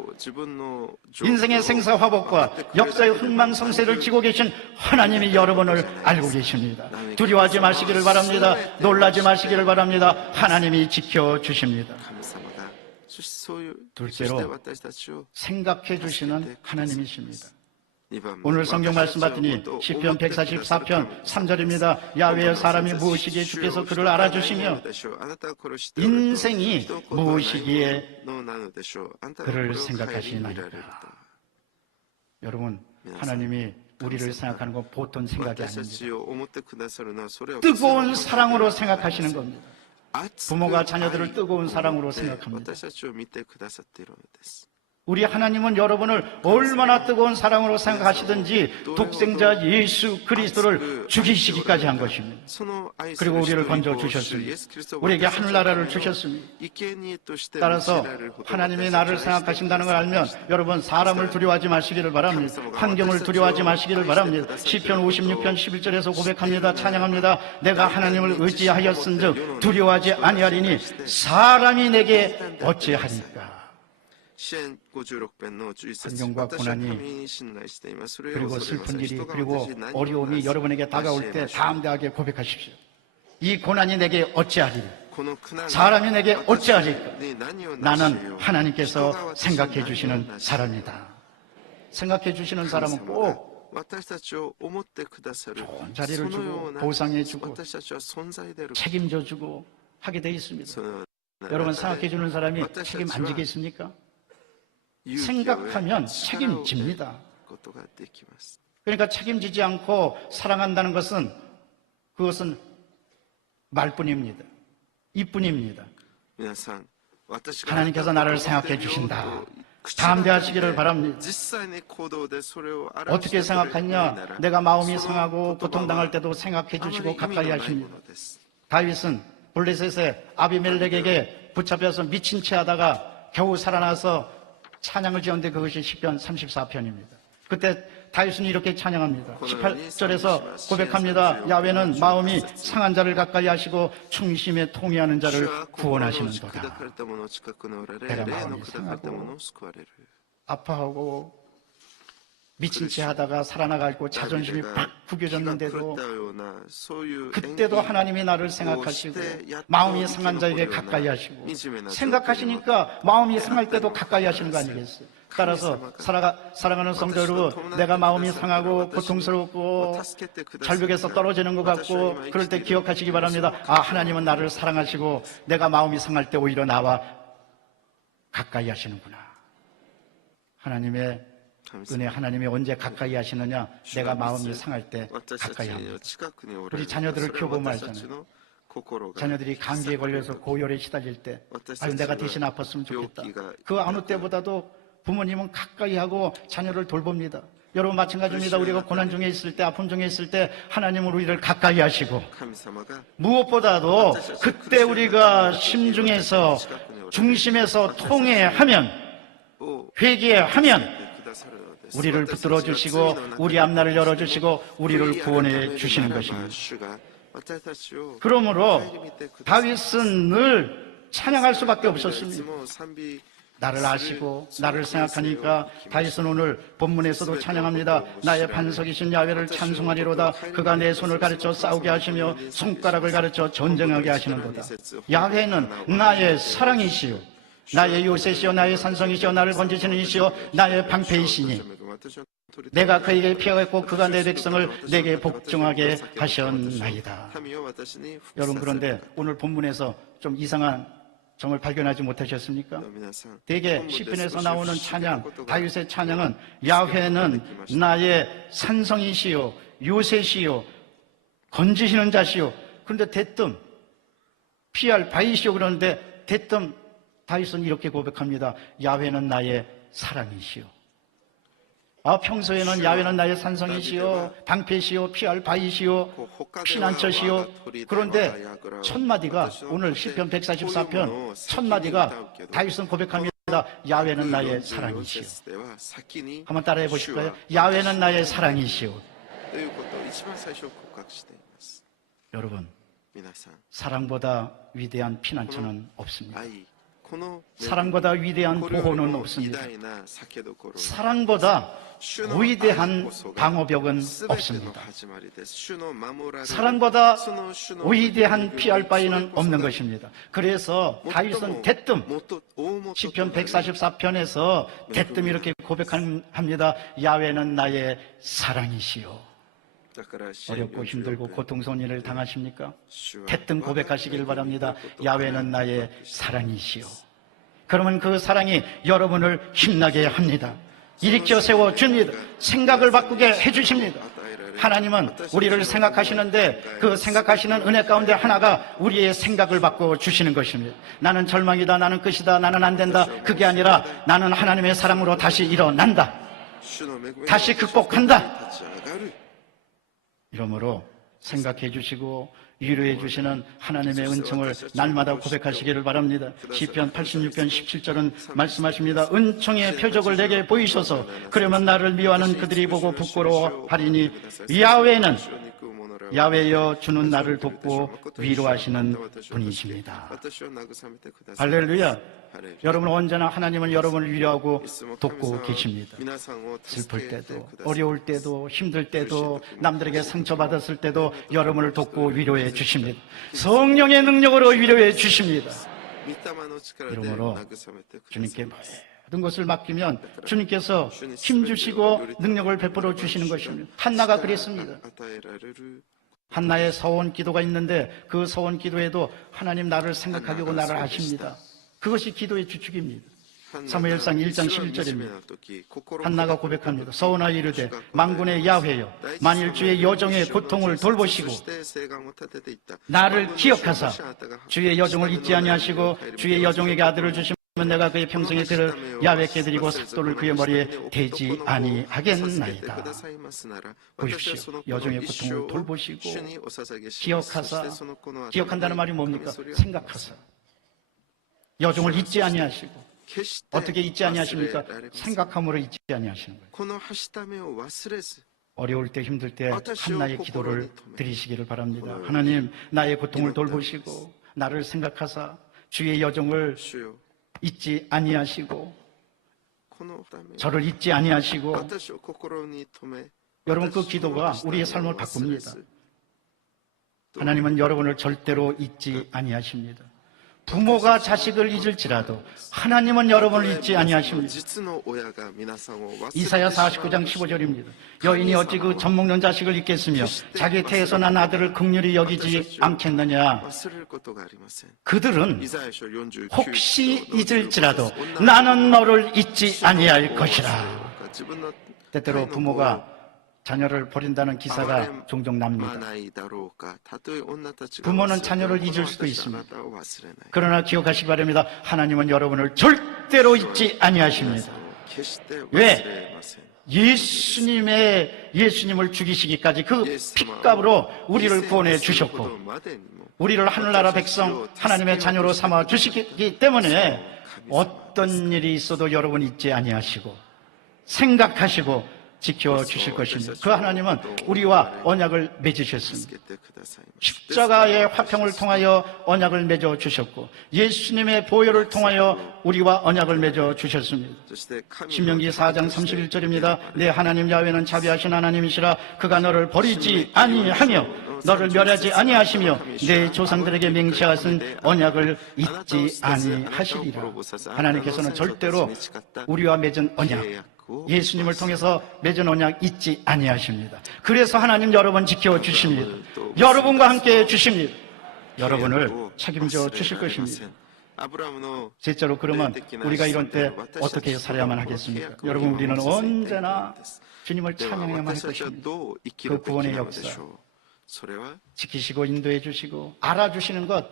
인생의 생사화복과 역사의 흥망성쇠를 쥐고 계신 하나님이 여러분을 알고 계십니다. 두려워하지 마시기를 바랍니다. 놀라지 마시기를 바랍니다. 하나님이 지켜주십니다. 둘째로 생각해 주시는 하나님이십니다. 오늘 성경 말씀 봤더니 시편 144편 3절입니다. 야훼의 사람이 무엇이기에 주께서 그를 알아주시며 인생이 무엇이기에 그를 생각하시나이까. 여러분, 하나님이 우리를 생각하는 건 보통 생각이 아닙니다. 뜨거운 사랑으로 생각하시는 겁니다. 부모가 자녀들을 뜨거운 사랑으로 생각합니다. 우리 하나님은 여러분을 얼마나 뜨거운 사랑으로 생각하시든지 독생자 예수 그리스도를 죽이시기까지 한 것입니다. 그리고 우리를 건져 주셨습니다. 우리에게 하늘나라를 주셨습니다. 따라서 하나님이 나를 생각하신다는 걸 알면 여러분 사람을 두려워하지 마시기를 바랍니다. 환경을 두려워하지 마시기를 바랍니다. 시편 56편 11절에서 고백합니다. 찬양합니다. 내가 하나님을 의지하였은즉 두려워하지 아니하리니 사람이 내게 어찌하리까. 환경과 고난이 그리고 슬픈 일이 그리고 어려움이 여러분에게 다가올 때 담대하게 고백하십시오. 이 고난이 내게 어찌하리리. 사람이 내게 어찌하리까. 나는 하나님께서 생각해 주시는 사람이다. 생각해 주시는 사람은 꼭 좋은 자리를 주고 보상해 주고 책임져 주고 하게 돼 있습니다. 여러분 생각해 주는 사람이 책임 안 지겠습니까? 생각하면 책임집니다. 그러니까 책임지지 않고 사랑한다는 것은 그것은 말뿐입니다. 이뿐입니다. 하나님께서 나를 생각해 주신다. 담대하시기를 바랍니다. 어떻게 생각하냐? 내가 마음이 상하고 고통당할 때도 생각해 주시고 가까이 하십니다. 다윗은 블레셋의 아비멜렉에게 붙잡혀서 미친 채 하다가 겨우 살아나서 찬양을 지었는데 그것이 시편 34편입니다. 그때 다윗은 이렇게 찬양합니다. 18절에서 고백합니다. 야훼는 마음이 상한 자를 가까이 하시고 충심에 통회하는 자를 구원하시는도다. 내가 마음이 상하고 아파하고 미친 채 하다가 살아나가고 자존심이 팍 구겨졌는데도 그때도 하나님이 나를 생각하시고 마음이 상한 자에게 가까이 하시고 생각하시니까 마음이 상할 때도 가까이 하시는 거 아니겠어요? 따라서 사랑하는 성도 여러분, 내가 마음이 상하고 고통스럽고 절벽에서 떨어지는 것 같고 그럴 때 기억하시기 바랍니다. 하나님은 나를 사랑하시고 내가 마음이 상할 때 오히려 나와 가까이 하시는구나. 하나님의 은혜, 하나님이 언제 가까이 하시느냐? 내가 마음이 상할 때 가까이 합니다. 우리 자녀들을 키워보면 알잖아요. 자녀들이 감기에 걸려서 고열에 시달릴 때 내가 대신 아팠으면 좋겠다. 그 아무 때보다도 부모님은 가까이 하고 자녀를 돌봅니다. 여러분 마찬가지입니다. 우리가 고난 중에 있을 때, 아픔 중에 있을 때 하나님은 우리를 가까이 하시고 무엇보다도 그때 우리가 심중에서 중심에서 통회하면 회개하면 우리를 붙들어 주시고 우리 앞날을 열어주시고 우리를 구원해 주시는 것입니다. 그러므로 다윗은 늘 찬양할 수밖에 없었습니다. 나를 아시고 나를 생각하니까 다윗은 오늘 본문에서도 찬양합니다. 나의 반석이신 야훼를 찬송하리로다. 그가 내 손을 가르쳐 싸우게 하시며 손가락을 가르쳐 전쟁하게 하시는도다. 야훼는 나의 사랑이시요 나의 요새시요 나의 산성이시요 나를 건지시는 이시요 나의 방패이시니 내가 그에게 피하였고 그가 내 백성을 내게 복종하게 하셨나이다. 여러분 그런데 오늘 본문에서 좀 이상한 점을 발견하지 못하셨습니까? 대개 시편에서 나오는 찬양, 다윗의 찬양은 야훼는 나의 산성이시요 요새시요 건지시는 자시요. 그런데 대뜸 피할 바이시요 그러는데 대뜸 다윗은 이렇게 고백합니다. 야훼는 나의 사랑이시요. 평소에는 야훼는 나의 산성이시요 방패시요 피할 바위시요 피난처시요. 그런데 첫 마디가 오늘 시편 144편 첫 마디가 다윗은 고백합니다. 야훼는 나의 사랑이시요. 한번 따라해 보실까요? 야훼는 나의 사랑이시요. 여러분 사랑보다 위대한 피난처는 없습니다. 사랑보다 위대한 보호는 없습니다. 사랑보다 위대한 방어벽은 없습니다. 사랑보다 위대한 피할 바위는 없는 것입니다. 그래서 다윗은 대뜸 시편 144편에서 대뜸 이렇게 고백합니다. 야훼는 나의 사랑이시요. 어렵고 힘들고 고통스러운 일을 당하십니까? 대뜸 고백하시길 바랍니다. 야훼는 나의 사랑이시요. 그러면 그 사랑이 여러분을 힘나게 합니다. 일으켜 세워줍니다. 생각을 바꾸게 해주십니다. 하나님은 우리를 생각하시는데 그 생각하시는 은혜 가운데 하나가 우리의 생각을 바꿔주시는 것입니다. 나는 절망이다, 나는 끝이다, 나는 안 된다. 그게 아니라 나는 하나님의 사랑으로 다시 일어난다, 다시 극복한다. 이러므로 생각해 주시고 위로해 주시는 하나님의 은총을 날마다 고백하시기를 바랍니다. 시편 86편 17절은 말씀하십니다. 은총의 표적을 내게 보이셔서 그러면 나를 미워하는 그들이 보고 부끄러워하리니 야훼는 야훼여 주는 나를 돕고 위로하시는 분이십니다. 할렐루야. 여러분 언제나 하나님은 여러분을 위로하고 돕고 계십니다. 슬플 때도, 어려울 때도, 힘들 때도, 남들에게 상처받았을 때도 여러분을 돕고 위로해 주십니다. 성령의 능력으로 위로해 주십니다. 이러므로 주님께 모든 것을 맡기면 주님께서 힘주시고 능력을 베풀어 주시는 것입니다. 한나가 그랬습니다. 한나의 서원 기도가 있는데 그 서원 기도에도 하나님 나를 생각하게 하고 나를 아십니다. 그것이 기도의 주축입니다. 사무엘상 1장 11절입니다. 한나가 고백합니다. 서원하여 이르되 만군의 야훼여 만일 주의 여종의 고통을 돌보시고 나를 기억하사 주의 여종을 잊지 아니하시고 주의 여종에게 아들을 주시면 내가 그의 평생의 들을 야훼께 드리고 삭도를 그의 머리에 대지 아니하겠나이다. 보십시오. 여종의 고통을 돌보시고 기억하사, 기억한다는 말이 뭡니까? 생각하사. 여종을 잊지 아니하시고. 어떻게 잊지 아니하십니까? 생각함으로 잊지 아니하시는 거예요. 어려울 때 힘들 때 한나의 기도를 드리시기를 바랍니다. 하나님 나의 고통을 돌보시고 나를 생각하사 주의 여종을 잊지 아니하시고 저를 잊지 아니하시고. 여러분 그 기도가 우리의 삶을 바꿉니다. 하나님은 여러분을 절대로 잊지 아니하십니다. 부모가 자식을 잊을지라도 하나님은 여러분을 잊지 아니하십니다. 이사야 49장 15절입니다. 여인이 어찌 그 젖먹는 자식을 잊겠으며 자기 태에서 난 아들을 긍휼히 여기지 않겠느냐. 그들은 혹시 잊을지라도 나는 너를 잊지 아니할 것이라. 때때로 부모가 자녀를 버린다는 기사가 종종 납니다. 부모는 자녀를 잊을 수도 있습니다. 그러나 기억하시기 바랍니다. 하나님은 여러분을 절대로 잊지 아니하십니다. 왜? 예수님을 죽이시기까지 그 핏값으로 우리를 구원해 주셨고 우리를 하늘나라 백성 하나님의 자녀로 삼아 주시기 때문에 어떤 일이 있어도 여러분 잊지 아니하시고 생각하시고 지켜주실 것입니다. 그 하나님은 우리와 언약을 맺으셨습니다. 십자가의 화평을 통하여 언약을 맺어주셨고 예수님의 보혈을 통하여 우리와 언약을 맺어주셨습니다. 신명기 4장 31절입니다. 내 하나님 야훼는 자비하신 하나님이시라. 그가 너를 버리지 아니하며 너를 멸하지 아니하시며 내 조상들에게 맹세하신 언약을 잊지 아니하시리라. 하나님께서는 절대로 우리와 맺은 언약, 예수님을 통해서 맺은 언약 잊지 아니하십니다. 그래서 하나님 여러분 지켜주십니다. 여러분과 함께 주십니다. 여러분을 책임져 주실 것입니다. 셋째로 그러면 우리가 이런 때 어떻게 살아야만 하겠습니까? 여러분 우리는 언제나 주님을 찬양해야만 할 것입니다. 그 구원의 역사 지키시고 인도해 주시고 알아주시는 것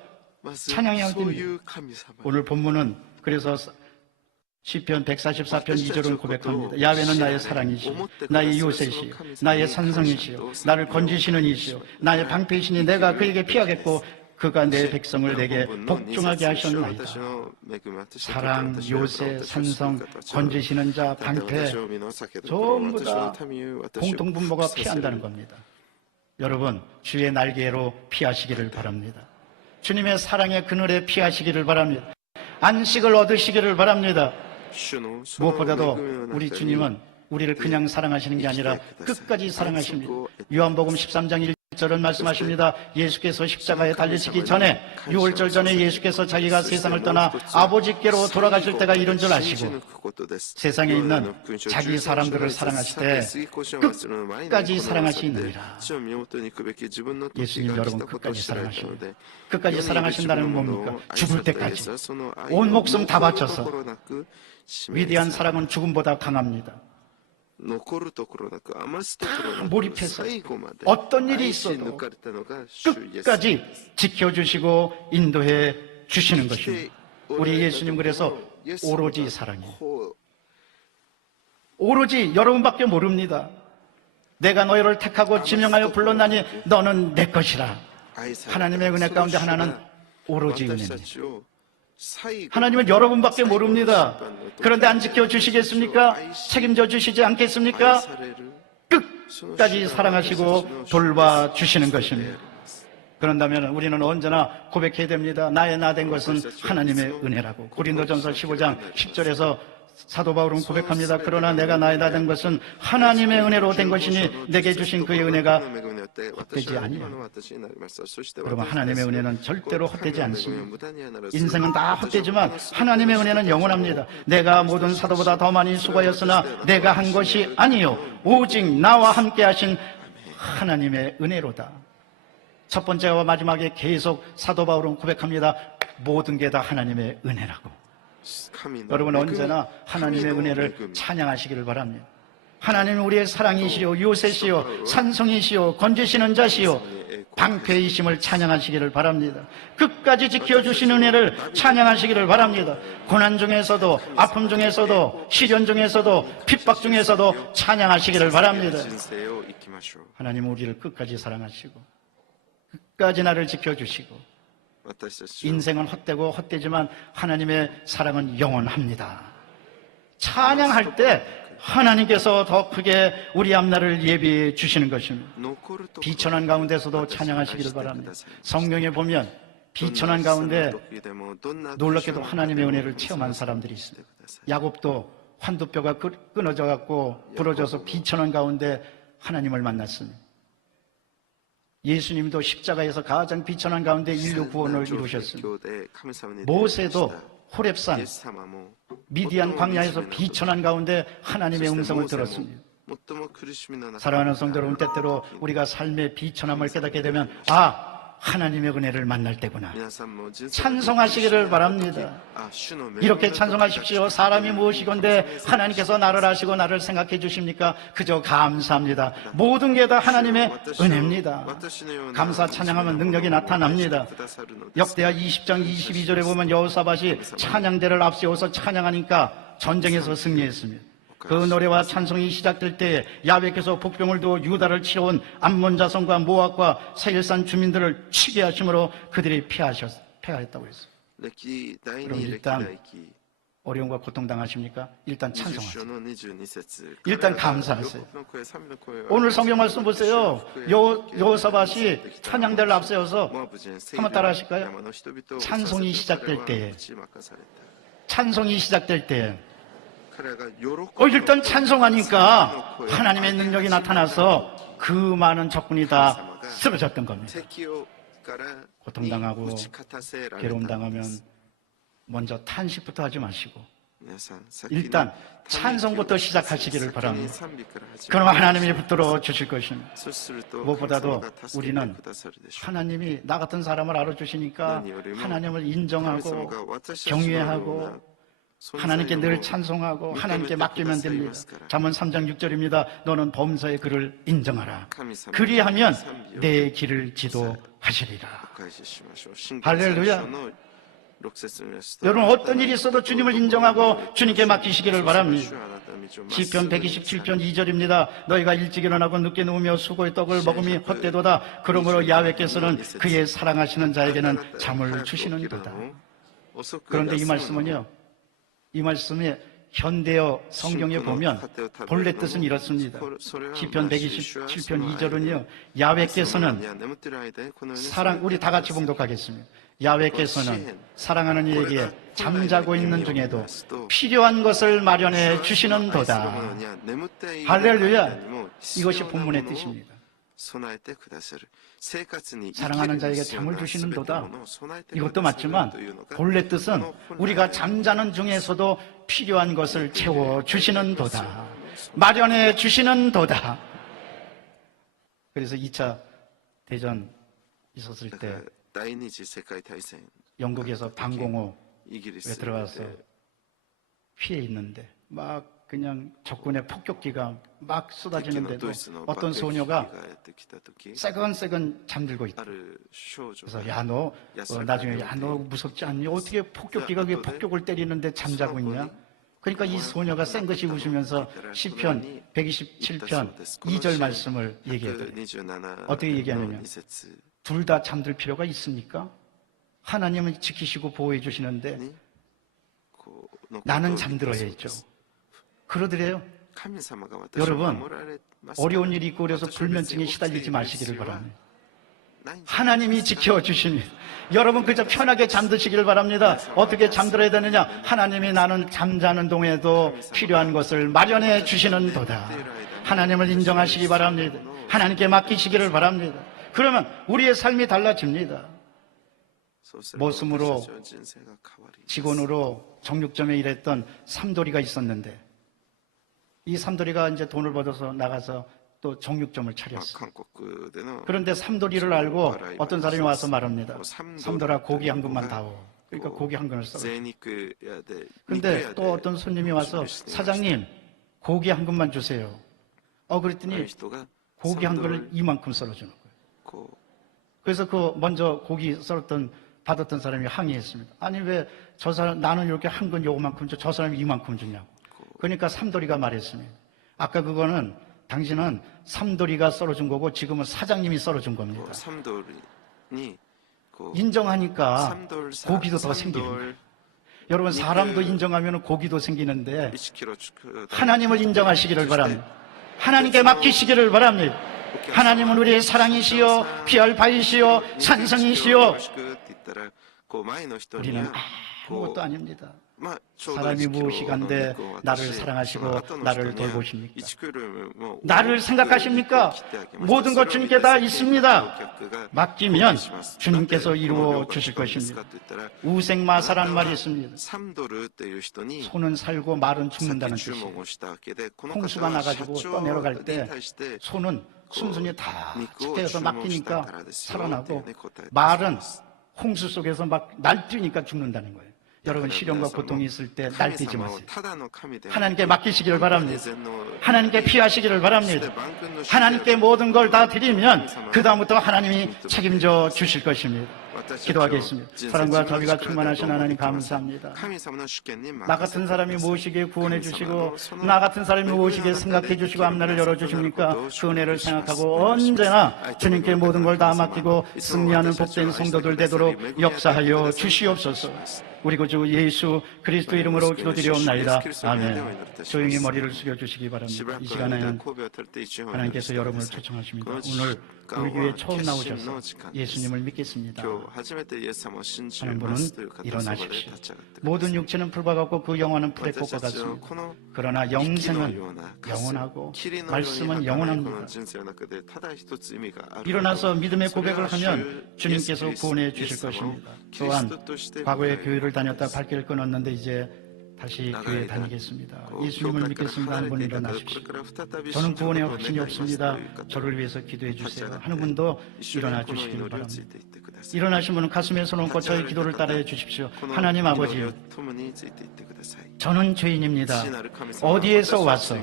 찬양해야 됩니다. 오늘 본문은 그래서 시편 144편 2절은 고백합니다. 야훼는 나의 사랑이시오, 나의 요새시오, 나의 산성이시오, 나를 건지시는 이시오, 나의 방패이시니 내가 그에게 피하겠고 그가 내 백성을 내게 복종하게 하셨나이다. 사랑, 요새, 산성, 건지시는 자, 방패 전부 다 공통분모가 피한다는 겁니다. 여러분 주의 날개로 피하시기를 바랍니다. 주님의 사랑의 그늘에 피하시기를 바랍니다. 안식을 얻으시기를 바랍니다. 무엇보다도 우리 주님은 우리를 그냥 사랑하시는 게 아니라 끝까지 사랑하십니다. 요한복음 13장 1절은 말씀하십니다. 예수께서 십자가에 달리시기 전에 6월절 전에 예수께서 자기가 세상을 떠나 아버지께로 돌아가실 때가 이른 줄 아시고 세상에 있는 자기 사람들을 사랑하실 때 끝까지 사랑하시느니라. 예수님 여러분 끝까지 사랑하십니다. 끝까지 사랑하신다는 건 뭡니까? 죽을 때까지 온 목숨 다 바쳐서. 위대한 사랑은 죽음보다 강합니다. 残るところなく余すところなく 몰입해서 最後まで 어떤 일이 愛し 있어도 抜かれたのが主イエス 끝까지 지켜주시고 인도해 주시는 것입니다. 우리 예수님 그래서 오로지 사랑이에요. こう 오로지 여러분밖에 모릅니다. 내가 너희를 택하고 지명하여 불렀나니 너는 내 것이라. 愛された 하나님의 은혜 가운데 하나는 오로지 私 은혜입니다. たちを最後 하나님은 여러분밖에 모릅니다. 그런데 안 지켜주시겠습니까? 책임져 주시지 愛 않겠습니까? される 끝까지 사랑하시고 돌봐주시는 것입니다. 그런다면 우리는 언제나 고백해야 됩니다. 나의 나 된 것은 하나님의 은혜라고. 고린도전서 15장 10절에서 사도 바울은 고백합니다. 그러나 내가 나의 나 된 것은 하나님의 은혜로 된 것이니 내게 주신 그의 은혜가 헛되지 아니라. 여러분, 하나님의 은혜는 절대로 헛되지 않습니다. 인생은 다 헛되지만 하나님의 은혜는 영원합니다. 내가 모든 사도보다 더 많이 수고하였으나 내가 한 것이 아니요 오직 나와 함께 하신 하나님의 은혜로다. 첫 번째와 마지막에 계속 사도 바울은 고백합니다. 모든 게 다 하나님의 은혜라고. 여러분, 언제나 하나님의 은혜를 찬양하시기를 바랍니다. 하나님은 우리의 사랑이시요 요새시요 산성이시요 건지시는 자시요 방패이심을 찬양하시기를 바랍니다. 끝까지 지켜주시는 은혜를 찬양하시기를 바랍니다. 고난 중에서도 아픔 중에서도 시련 중에서도 핍박 중에서도 찬양하시기를 바랍니다. 하나님은 우리를 끝까지 사랑하시고 끝까지 나를 지켜주시고 인생은 헛되고 헛되지만 하나님의 사랑은 영원합니다. 찬양할 때 하나님께서 더 크게 우리 앞날을 예비해 주시는 것입니다. 비천한 가운데서도 찬양하시기를 바랍니다. 성경에 보면 비천한 가운데 놀랍게도 하나님의 은혜를 체험한 사람들이 있습니다. 야곱도 환두뼈가 끊어져 갖고 부러져서 비천한 가운데 하나님을 만났습니다. 예수님도 십자가에서 가장 비천한 가운데 인류 구원을 이루셨습니다. 모세도 호렙산 미디안 광야에서 비천한 가운데 하나님의 음성을 들었습니다. 사랑하는 성도 여러분, 때때로 우리가 삶의 비천함을 깨닫게 되면 하나님의 은혜를 만날 때구나. 찬송하시기를 바랍니다. 이렇게 찬송하십시오. 사람이 무엇이건데 하나님께서 나를 아시고 나를 생각해 주십니까? 그저 감사합니다. 모든 게 다 하나님의 은혜입니다. 감사 찬양하면 능력이 나타납니다. 역대하 20장 22절에 보면 여호사밧이 찬양대를 앞세워서 찬양하니까 전쟁에서 승리했습니다. 그 노래와 찬송이 시작될 때에 야훼께서 복병을 두어 유다를 치러온 암몬 자손과 모압과 세일산 주민들을 치게 하심으로 그들이 패하였다고 했어요. 그럼 일단 어려움과 고통 당하십니까? 일단 찬송하세요. 일단 감사하세요. 오늘 성경 말씀 보세요. 여호사밧이 찬양대를 앞세워서 한번 따라 하실까요? 찬송이 시작될 때에 일단 찬송하니까 하나님의 능력이 나타나서 그 많은 적군이 다 쓰러졌던 겁니다. 고통당하고 괴로움당하면 먼저 탄식부터 하지 마시고 일단 찬송부터 시작하시기를 바랍니다. 그럼 하나님이 붙들어 주실 것입니다. 무엇보다도 우리는 하나님이 나 같은 사람을 알아주시니까 하나님을 인정하고 경외하고 하나님께 늘 찬송하고 하나님께 맡기면 됩니다. 잠언 3장 6절입니다. 너는 범사의 그를 인정하라. 그리하면 내 길을 지도하시리라. 할렐루야. 여러분, 어떤 일이 있어도 주님을 인정하고 주님께 맡기시기를 바랍니다. 시편 127편 2절입니다. 너희가 일찍 일어나고 늦게 누우며 수고의 떡을 먹음이 헛되도다. 그러므로 야훼께서는 그의 사랑하시는 자에게는 잠을 주시는도다. 그런데 이 말씀은요, 이 말씀에 현대어 성경에 보면 본래 뜻은 이렇습니다. 시편 127편 2절은요, 야훼께서는 우리 다 같이 봉독하겠습니다. 야훼께서는 사랑하는 이에게 잠자고 있는 중에도 필요한 것을 마련해 주시는도다. 할렐루야. 이것이 본문의 뜻입니다. 사랑하는 자에게 잠을 주시는도다. 이것도 맞지만 본래 뜻은 우리가 잠자는 중에서도 필요한 것을 채워 주시는도다. 마련해 주시는도다. 그래서 2차 대전 있었을 때 영국에서 방공호에 들어가서 피해 있는데 막 그냥 적군의 폭격기가 막 쏟아지는데도 어떤 소녀가 새건새건 잠들고 있다. 그래서 야, 너 나중에 야, 너 무섭지 않니? 어떻게 폭격기가 왜 폭격을 때리는데 잠자고 있냐? 그러니까 이 소녀가 쌩긋이 웃으면서 시편 127편 2절 말씀을 얘기해요. 어떻게 얘기하냐면 둘 다 잠들 필요가 있습니까? 하나님은 지키시고 보호해 주시는데 나는 잠들어야죠. 그러더래요. 여러분, 어려운 일이 있고 그래서 불면증에 시달리지 마시기를 바랍니다. 하나님이 지켜주십니다. 여러분 그저 편하게 잠드시기를 바랍니다. 어떻게 잠들어야 되느냐? 하나님이 나는 잠자는 동에도 필요한 것을 마련해 주시는 도다. 하나님을 인정하시기 바랍니다. 하나님께 맡기시기를 바랍니다. 그러면 우리의 삶이 달라집니다. 모습으로 직원으로 정육점에 일했던 삼돌이가 있었는데 이 삼돌이가 이제 돈을 벌어서 나가서 또 정육점을 차렸어요. 그런데 삼돌이를 알고 어떤 사람이 와서 말합니다. 삼돌아, 고기 한 근만 다오. 그러니까 고기 한 근을 썰어. 그런데 또 어떤 손님이 와서 사장님, 고기 한 근만 주세요. 그랬더니 고기 한 근을 이만큼 썰어주는 거예요. 그래서 그 먼저 고기 썰었던 받았던 사람이 항의했습니다. 아니 왜 저 사람 나는 이렇게 한 근 요만큼 줘, 저 사람이 이만큼 주냐고. 그러니까 삼돌이가 말했습니다. 아까 그거는 당신은 삼돌이가 썰어준 거고 지금은 사장님이 썰어준 겁니다. 인정하니까 고기도 더 생기는 거예요. 여러분 사람도 인정하면 고기도 생기는데 하나님을 인정하시기를 바랍니다. 하나님께 맡기시기를 바랍니다. 하나님은 우리의 사랑이시요 피할 바이시요 산성이시요 우리는 아무것도 아닙니다. 사람이 무엇이간데 나를 사랑하시고 나를 돌보십니까? 나를 생각하십니까? 모든 것 주님께 다 있습니다. 맡기면 주님께서 이루어 주실 것입니다. 우생마사라는 말이 있습니다. 소는 살고 말은 죽는다는 뜻이에요. 홍수가 나가지고 떠내려갈 때 소는 순순히 다 지켜서 맡기니까 살아나고 말은 홍수 속에서 막 날뛰니까 죽는다는 거예요. 여러분 시련과 고통이 있을 때 날뛰지 마세요. 하나님께 맡기시기를 바랍니다. 하나님께 피하시기를 바랍니다. 하나님께 모든 걸 다 드리면 그 다음부터 하나님이 책임져 주실 것입니다. 기도하겠습니다. 사랑과 자비가 충만하신 하나님 감사합니다. 나 같은 사람이 무엇이기에 구원해 주시고 나 같은 사람이 무엇이기에 생각해 주시고 앞날을 열어주십니까? 그 은혜를 생각하고 언제나 주님께 모든 걸 다 맡기고 승리하는 복된 성도들 되도록 역사하여 주시옵소서. 우리 구주 예수 그리스도 이름으로 기도드리옵나이다. 아멘. 조용히 머리를 숙여주시기 바랍니다. 이 시간에는 하나님께서 여러분을 초청하십니다. 오늘 우리 교회에 처음 나오셔서 예수님을 믿겠습니다 하는 분은 일어나십시오. 모든 육체는 풀과 같고 그 영혼은 풀의 꽃과 같습니다. 그러나 영생은 영원하고 말씀은 영원합니다. 일어나서 믿음의 고백을 하면 주님께서 구원해 주실 것입니다. 또한 과거에 교회를 다녔다 발길을 끊었는데 이제 다시 교회에 다니겠습니다. 예수님을 믿겠습니다 하는 분 일어나십시오. 저는 구원의 확신이 없습니다. 저를 위해서 기도해 주세요 하는 분도 일어나 주시기를 바랍니다. 일어나신 분은 가슴에 손을 얹고 저의 기도를 따라해 주십시오. 하나님 아버지, 저는 죄인입니다. 어디에서 와서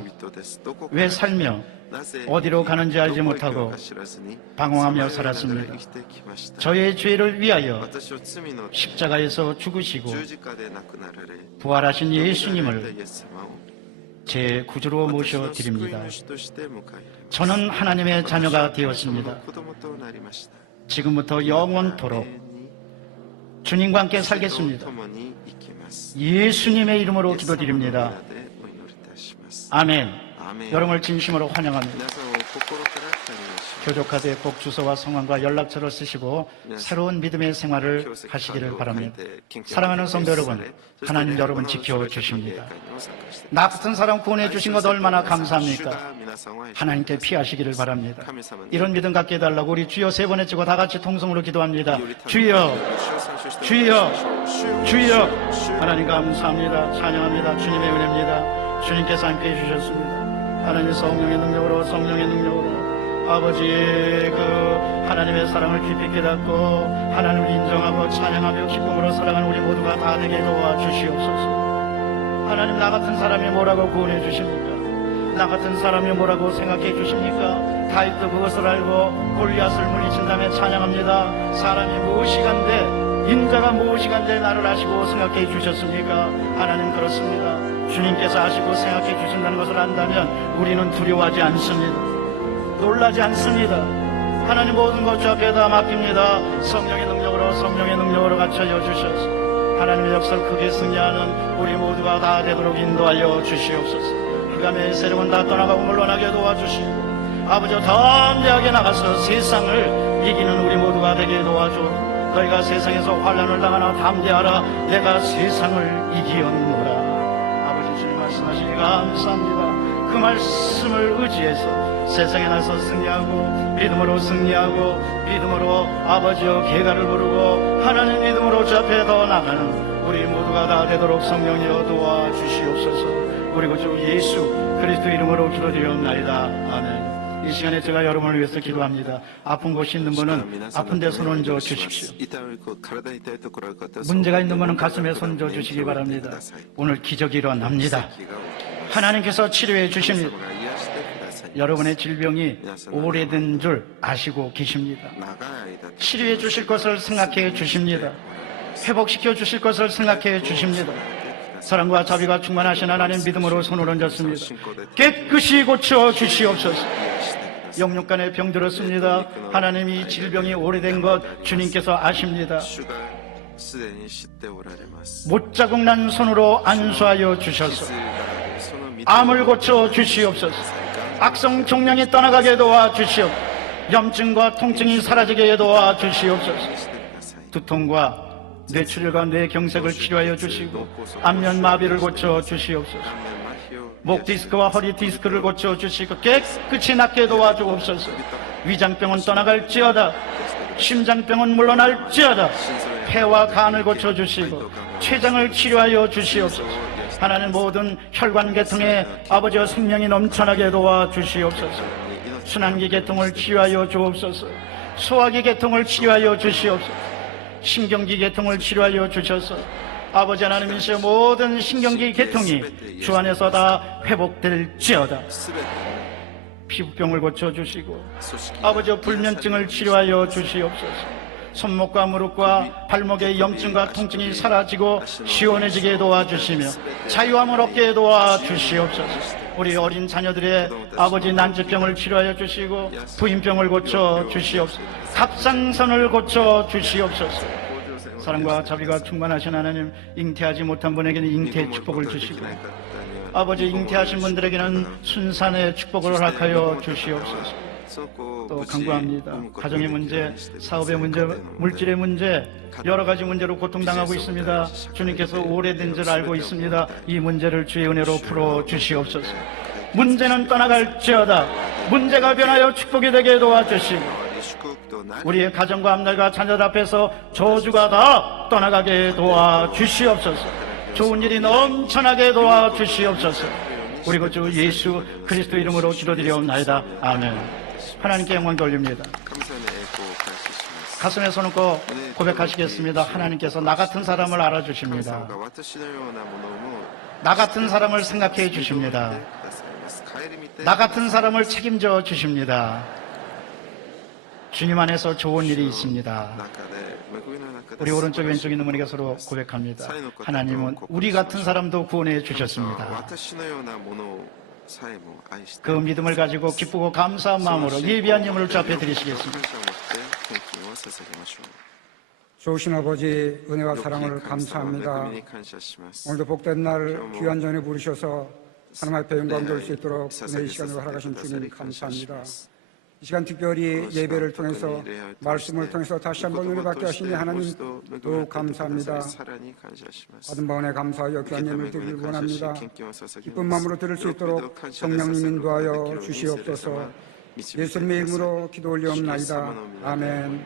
왜 살며 어디로 가는지 알지 못하고 방황하며 살았습니다. 저의 죄를 위하여 십자가에서 죽으시고 부활하신 예수님을 제 구주로 모셔드립니다. 저는 하나님의 자녀가 되었습니다. 지금부터 영원토록 주님과 함께 살겠습니다. 예수님의 이름으로 기도드립니다. 아멘. 여러분을 진심으로 환영합니다. 교족카드에 꼭 주소와 성함과 연락처를 쓰시고 새로운 믿음의 생활을 하시기를 바랍니다. 사랑하는 성도 여러분, 하나님 여러분 지켜주십니다. 나 같은 사람 구원해 주신 것 얼마나 감사합니까? 하나님께 피하시기를 바랍니다. 이런 믿음 갖게 해달라고 우리 주여 세 번 외치고 다 같이 통성으로 기도합니다. 주여, 주여, 주여. 하나님 감사합니다. 찬양합니다. 주님의 은혜입니다. 주님께서 함께 해주셨습니다. 하나님 성령의 능력으로 아버지의 그 하나님의 사랑을 깊이 깨닫고 하나님을 인정하고 찬양하며 기쁨으로 살아가는 우리 모두가 다 되게 도와주시옵소서. 하나님, 나 같은 사람이 뭐라고 구원해 주십니까? 나 같은 사람이 뭐라고 생각해 주십니까? 다윗도 그것을 알고 골리앗을 물리친 다음에 찬양합니다. 사람이 무엇이간데, 인자가 무엇이간데 나를 아시고 생각해 주셨습니까? 하나님, 그렇습니다. 주님께서 아시고 생각해 주신다는 것을 안다면 우리는 두려워하지 않습니다. 놀라지 않습니다. 하나님, 모든 것 주 앞에 다 맡깁니다. 성령의 능력으로 갖춰여 주셔서 하나님의 역사를 크게 승리하는 우리 모두가 다 되도록 인도하여 주시옵소서. 흑암의 세력은 다 떠나가고 물러나게 도와주시고, 아버지 담대하게 나가서 세상을 이기는 우리 모두가 되게 도와줘. 너희가 세상에서 환난을 당하나 담대하라. 내가 세상을 이기었노라. 아버지, 주님 말씀하시니 감사합니다. 그 말씀을 의지해서 세상에 나서 승리하고, 믿음으로 승리하고, 믿음으로 아버지여 계가를 부르고, 하나님 믿음으로 주 앞에 더 나가는 우리 모두가 다 되도록 성령이여 도와주시옵소서. 우리 구주 예수 그리스도 이름으로 기도드리옵나이다. 아멘. 이 시간에 제가 여러분을 위해서 기도합니다. 아픈 곳이 있는 분은 아픈 데 손 얹어 주십시오. 문제가 있는 분은 가슴에 손 얹어 주시기 바랍니다. 오늘 기적이 일어납니다. 하나님께서 치료해 주십니다. 여러분의 질병이 오래된 줄 아시고 계십니다. 치료해 주실 것을 생각해 주십니다. 회복시켜 주실 것을 생각해 주십니다. 사랑과 자비가 충만하신 하나님, 믿음으로 손을 얹었습니다. 깨끗이 고쳐 주시옵소서. 영육간의 병 들었습니다. 하나님이 질병이 오래된 것 주님께서 아십니다. 못자국 난 손으로 안수하여 주셔서 암을 고쳐 주시옵소서. 악성 종양이 떠나가게 도와주시옵소서. 염증과 통증이 사라지게 도와주시옵소서. 두통과 뇌출혈과 뇌경색을 치료하여 주시고, 안면 마비를 고쳐 주시옵소서. 목 디스크와 허리 디스크를 고쳐 주시고 깨끗이 낫게 도와주옵소서. 위장병은 떠나갈지어다. 심장병은 물러날지어다. 폐와 간을 고쳐 주시고 췌장을 치료하여 주시옵소서. 하나님, 모든 혈관 계통에 아버지의 생명이 넘쳐나게 도와주시옵소서. 순환기 계통을 치료하여 주옵소서. 소화기 계통을 치료하여 주시옵소서. 신경기 계통을 치료하여 주셔서 아버지 하나님이시여, 모든 신경기 계통이 주 안에서 다 회복될지어다. 피부병을 고쳐주시고 아버지 불면증을 치료하여 주시옵소서. 손목과 무릎과 발목의 염증과 통증이 사라지고 시원해지게 도와주시며 자유함을 얻게 도와주시옵소서. 우리 어린 자녀들의 아버지 난치병을 치료하여 주시고 부인병을 고쳐 주시옵소서. 갑상선을 고쳐 주시옵소서. 사랑과 자비가 충만하신 하나님, 잉태하지 못한 분에게는 잉태의 축복을 주시고 아버지 잉태하신 분들에게는 순산의 축복을 허락하여 주시옵소서. 또 간구합니다. 가정의 문제, 사업의 문제, 물질의 문제, 여러 가지 문제로 고통당하고 있습니다. 주님께서 오래된 줄 알고 있습니다. 이 문제를 주의 은혜로 풀어 주시옵소서. 문제는 떠나갈지어다. 문제가 변하여 축복이 되게 도와주시고 우리의 가정과 앞날과 자녀들 앞에서 저주가 다 떠나가게 도와주시옵소서. 좋은 일이 넘쳐나게 도와주시옵소서. 우리 구주 예수 그리스도 이름으로 기도드리옵나이다. 아멘. 하나님께 영광 돌립니다. 가슴에 손 얹고 고백하시겠습니다. 하나님께서 나 같은 사람을 알아주십니다. 나 같은 사람을 생각해 주십니다. 나 같은 사람을 책임져 주십니다. 주님 안에서 좋은 일이 있습니다. 우리 오른쪽 왼쪽 있는 분에게 서로 고백합니다. 하나님은 우리 같은 사람도 구원해 주셨습니다. 그 믿음을 가지고 기쁘고 감사한 마음으로 예비한 예물을 주 앞에 드리시겠습니다. 좋으신 아버지, 은혜와 사랑을 감사합니다. 오늘도 복된 날 귀한 전에 부르셔서 하나님 앞에 영광 돌 수 있도록 은혜의 시간을 허락하신 주님 감사합니다. 이 시간 특별히 예배를 통해서 말씀을 통해서 다시 한번 은혜 받게 하시니 하나님 더욱 감사합니다. 받은 바 은혜 감사하여 귀한 예물 드리길 원합니다. 기쁜 마음으로 들을 수 있도록 성령님 인도하여 주시옵소서. 예수님의 이름으로 기도 올리옵나이다. 아멘.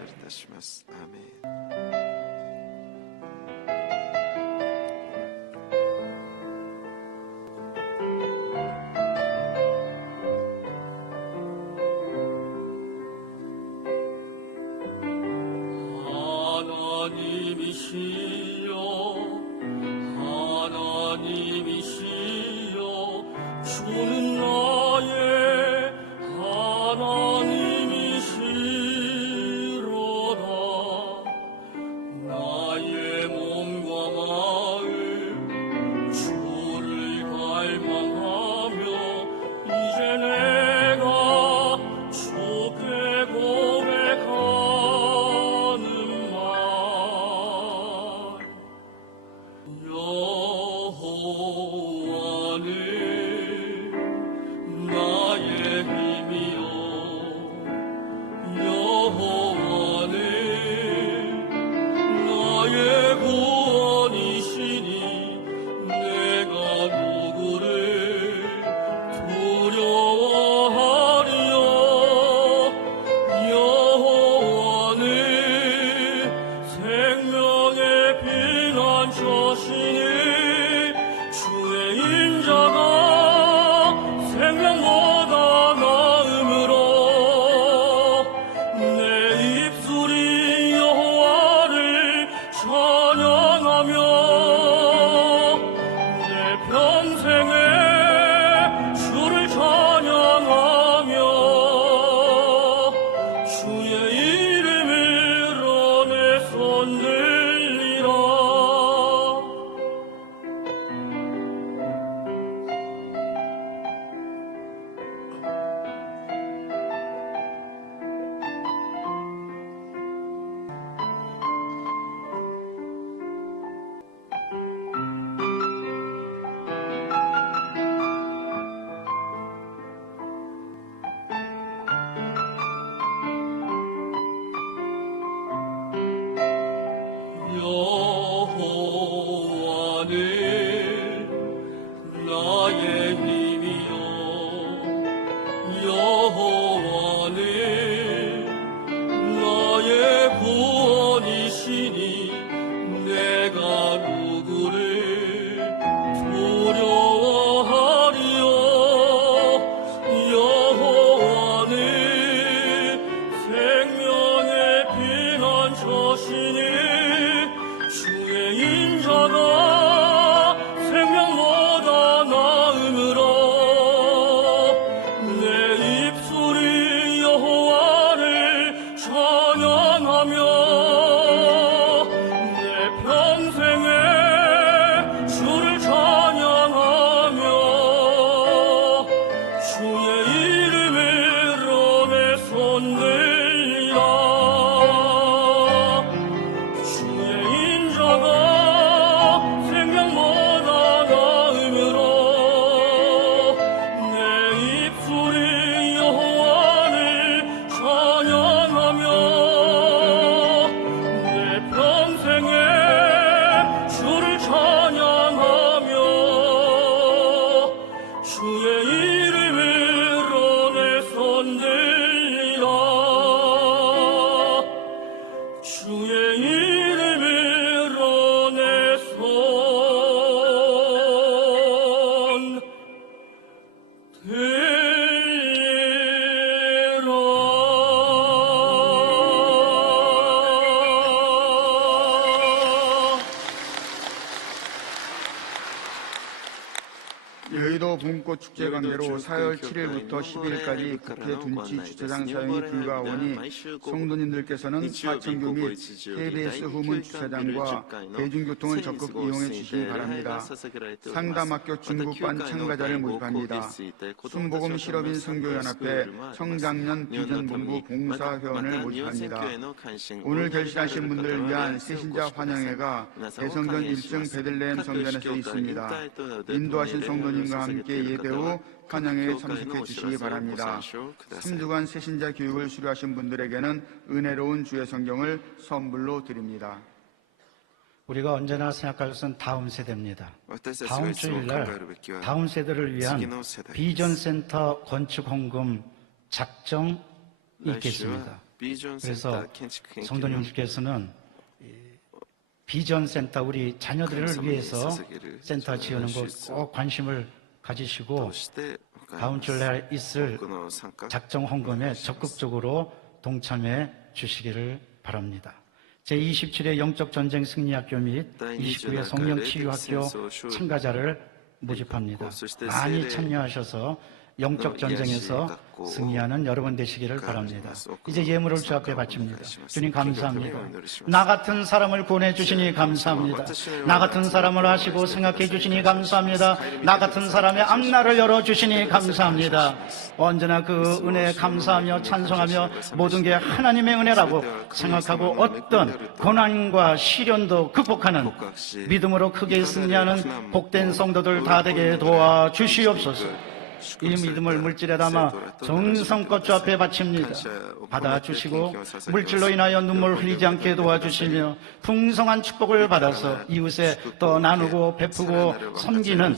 하나님이시여 하나님이시여 주는 나의 하나님이시로다. 나의 몸과 마음 주를 갈망하며 이제 내가 주께 고백하는 말 여호와는 나의 힘이요 여호와는 나의 구원이시니 내가 누구를 두려워하리요. 여호와는 생명의 피난처시니 주의 인자가 생명보다 나음으로 내 입술이 여호와를 찬양하며 내 평생에 주를 찬양하며 주의 이름으로 내 손 들리라. 여호와는 나의 힘이요 여호와는 나의 구원이시니 내가 누구를 두려워하리요. 여호와는 생명의 피난처시니 주의 인자가 생명보다 나음으로 내 입술이 여호와를 찬양하며 내 평생에 주를 찬양하며 주의 이름으로 내 손 들리라. 주의 인자가 생명보다 나음으로 내 입술이 여호와를 찬양하며 내 평생에 주를 찬양하며 주의 이름으로 내 손 들리라. 주의 이름으로 내 손 들리라. 여의도 봄꽃 축제 관계로 4월 7일부터 10일까지 국회 둔치 주차장 사용이 불가하오니 성도님들께서는 하천교 및 KBS 후문 주차장과 대중교통을 적극 이용해 주시기 바랍니다. 상담학교 중국반 참가자를 모집합니다. 순복음 실업인 선교연합회 청장년 비전본부 봉사회원을 모집합니다. 오늘 결실하신 분들을 위한 새신자 환영회가 대성전 1층 베들레헴 성전에서 있습니다. 인도하신 성도님과 함께 예배 후 환영회에 참석해 주시기 바랍니다. 3주간 새신자 교육을 수료하신 분들에게는 은혜로운 주의 성경을 선물로 드립니다. 우리가 언제나 생각할 것은 다음 세대입니다. 다음 주일날 다음 세대를 위한 비전센터 건축 헌금 작정이 있겠습니다. 그래서 성도님들께서는 비전센터 우리 자녀들을 위해서 센터 지어는 것 꼭 관심을 가지시고 다음 주일날 있을 작정 헌금에 적극적으로 동참해 주시기를 바랍니다. 제27회 영적 전쟁 승리학교 및 29회 성령 치유학교 참가자를 모집합니다. 많이 참여하셔서 영적 전쟁에서 승리하는 여러분 되시기를 바랍니다. 이제 예물을 주 앞에 바칩니다. 주님 감사합니다. 나 같은 사람을 구원해 주시니 감사합니다. 나 같은 사람을 하시고 생각해 주시니 감사합니다. 나 같은 사람의 앞날을 열어 주시니 감사합니다. 언제나 그 은혜에 감사하며 찬송하며 모든 게 하나님의 은혜라고 생각하고 어떤 고난과 시련도 극복하는 믿음으로 크게 승리하는 복된 성도들 다 되게 도와 주시옵소서. 이 믿음을 물질에 담아 정성껏 주 앞에 바칩니다. 받아주시고 물질로 인하여 눈물 흘리지 않게 도와주시며 풍성한 축복을 받아서 이웃에 더 나누고 베푸고 섬기는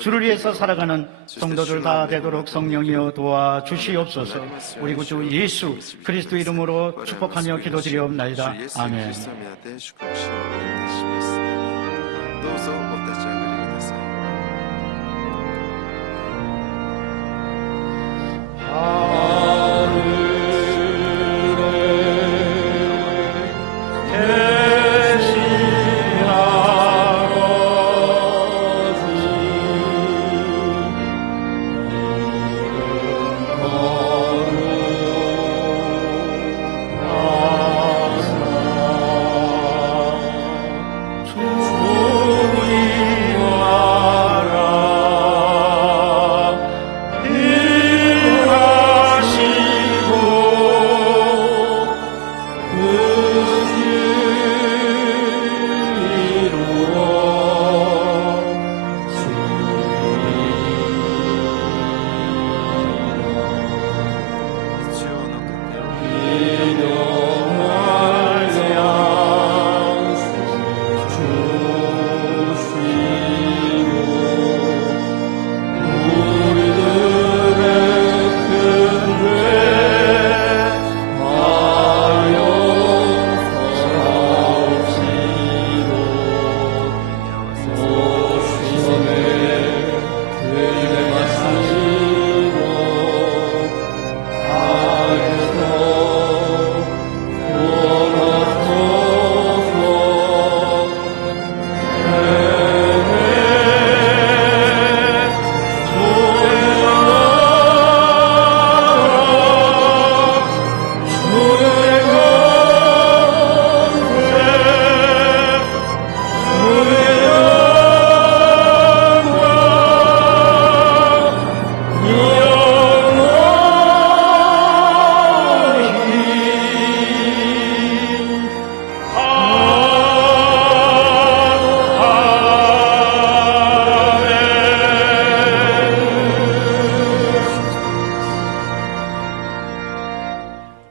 주를 위해서 살아가는 성도들 다 되도록 성령이여 도와주시옵소서. 우리 구주 예수 그리스도 이름으로 축복하며 기도드리옵나이다. 아멘. どうぞお立ち上がりください。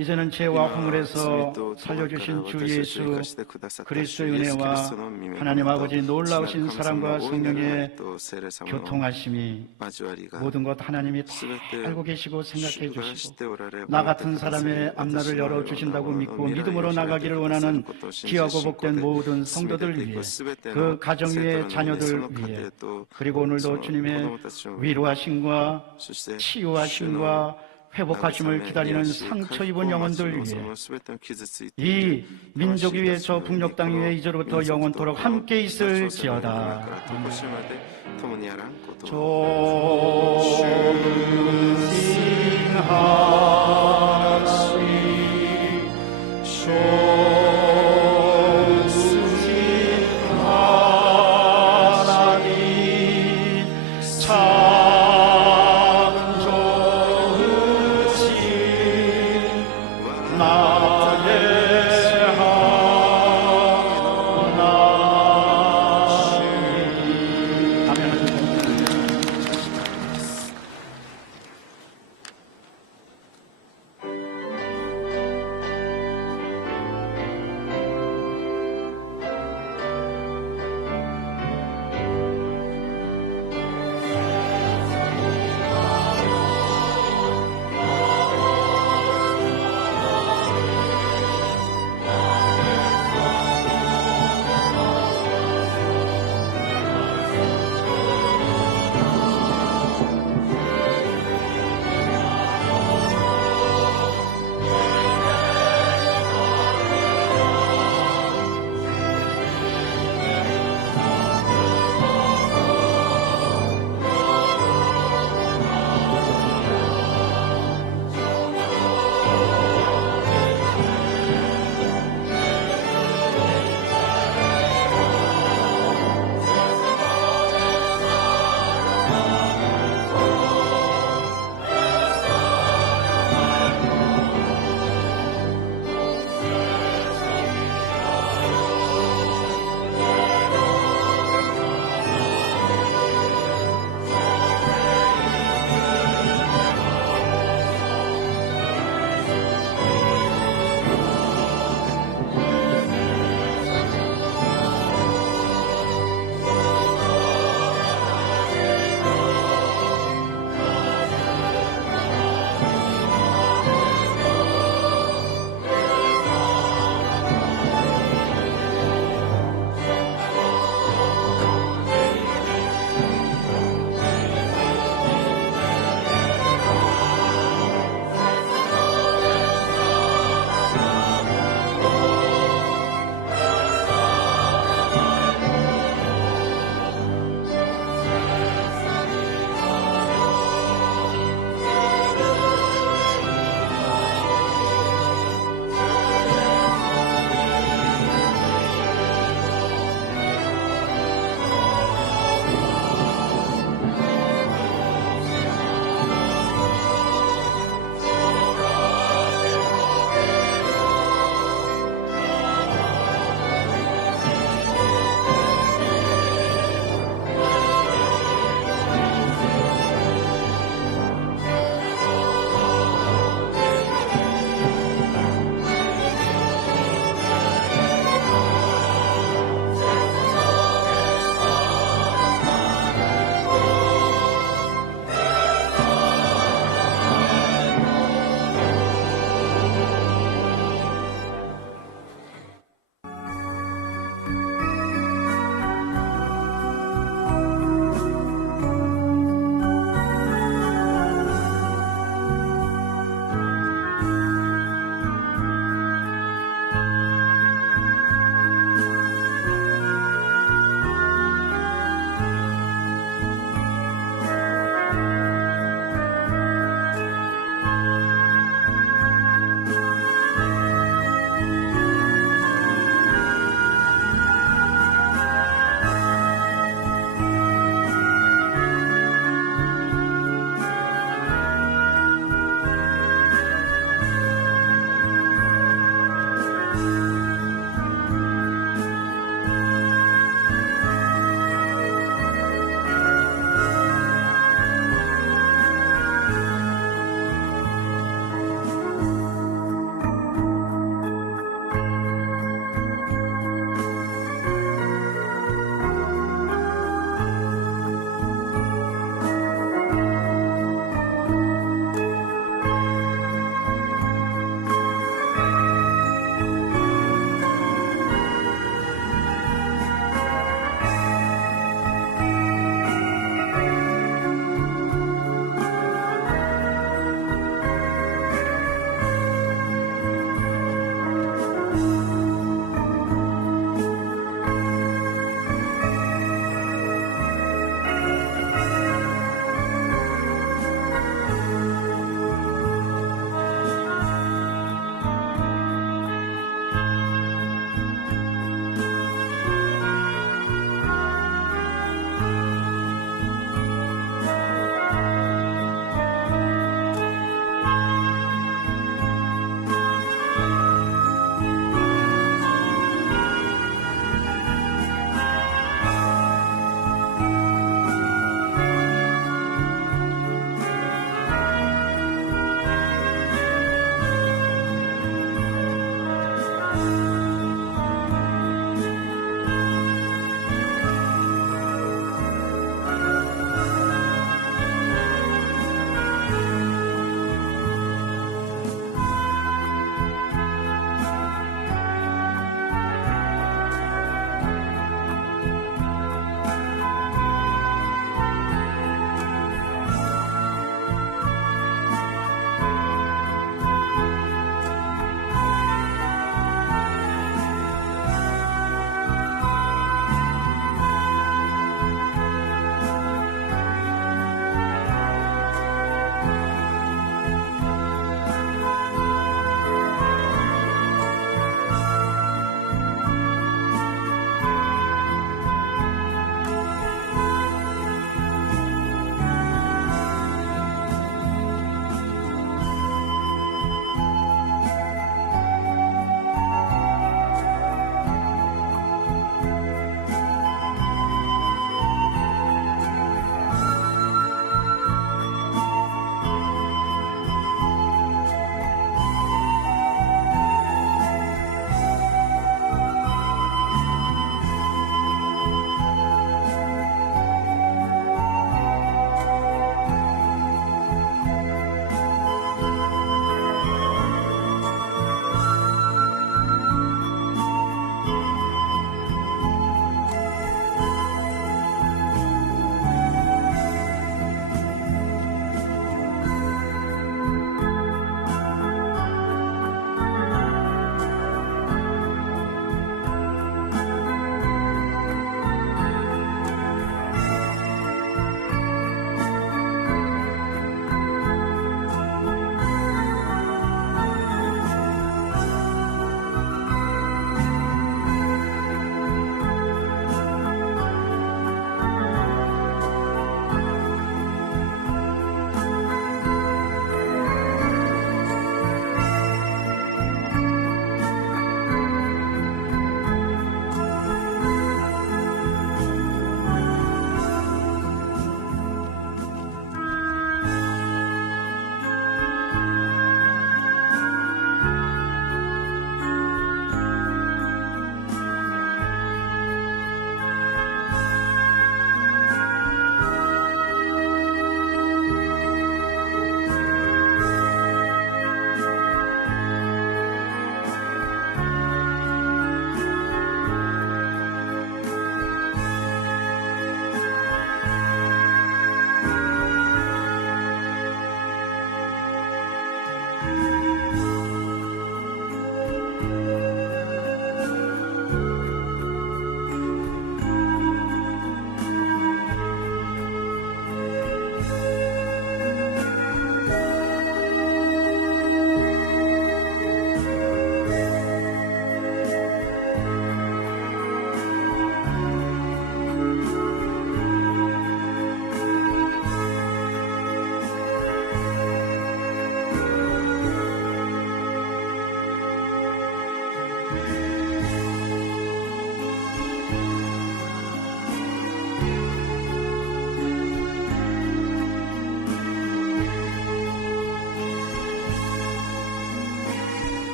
이제는 죄와 허물에서 살려주신 주 예수 그리스도의 은혜와 하나님 아버지 놀라우신 사랑과 성령의 교통하심이 모든 것 하나님이 다 알고 계시고 생각해 주시고 나 같은 사람의 앞날을 열어주신다고 믿고 믿음으로 나가기를 원하는 귀하고 복된 모든 성도들 위해 그 가정 위에 자녀들 위해 그리고 오늘도 주님의 위로하심과 치유하심과 회복하심을 기다리는 상처 입은 영혼들 위해 이 민족 위에 저 북녘 땅 위에 이제로부터 영원토록 함께 있을지어다.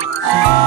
감사합니다.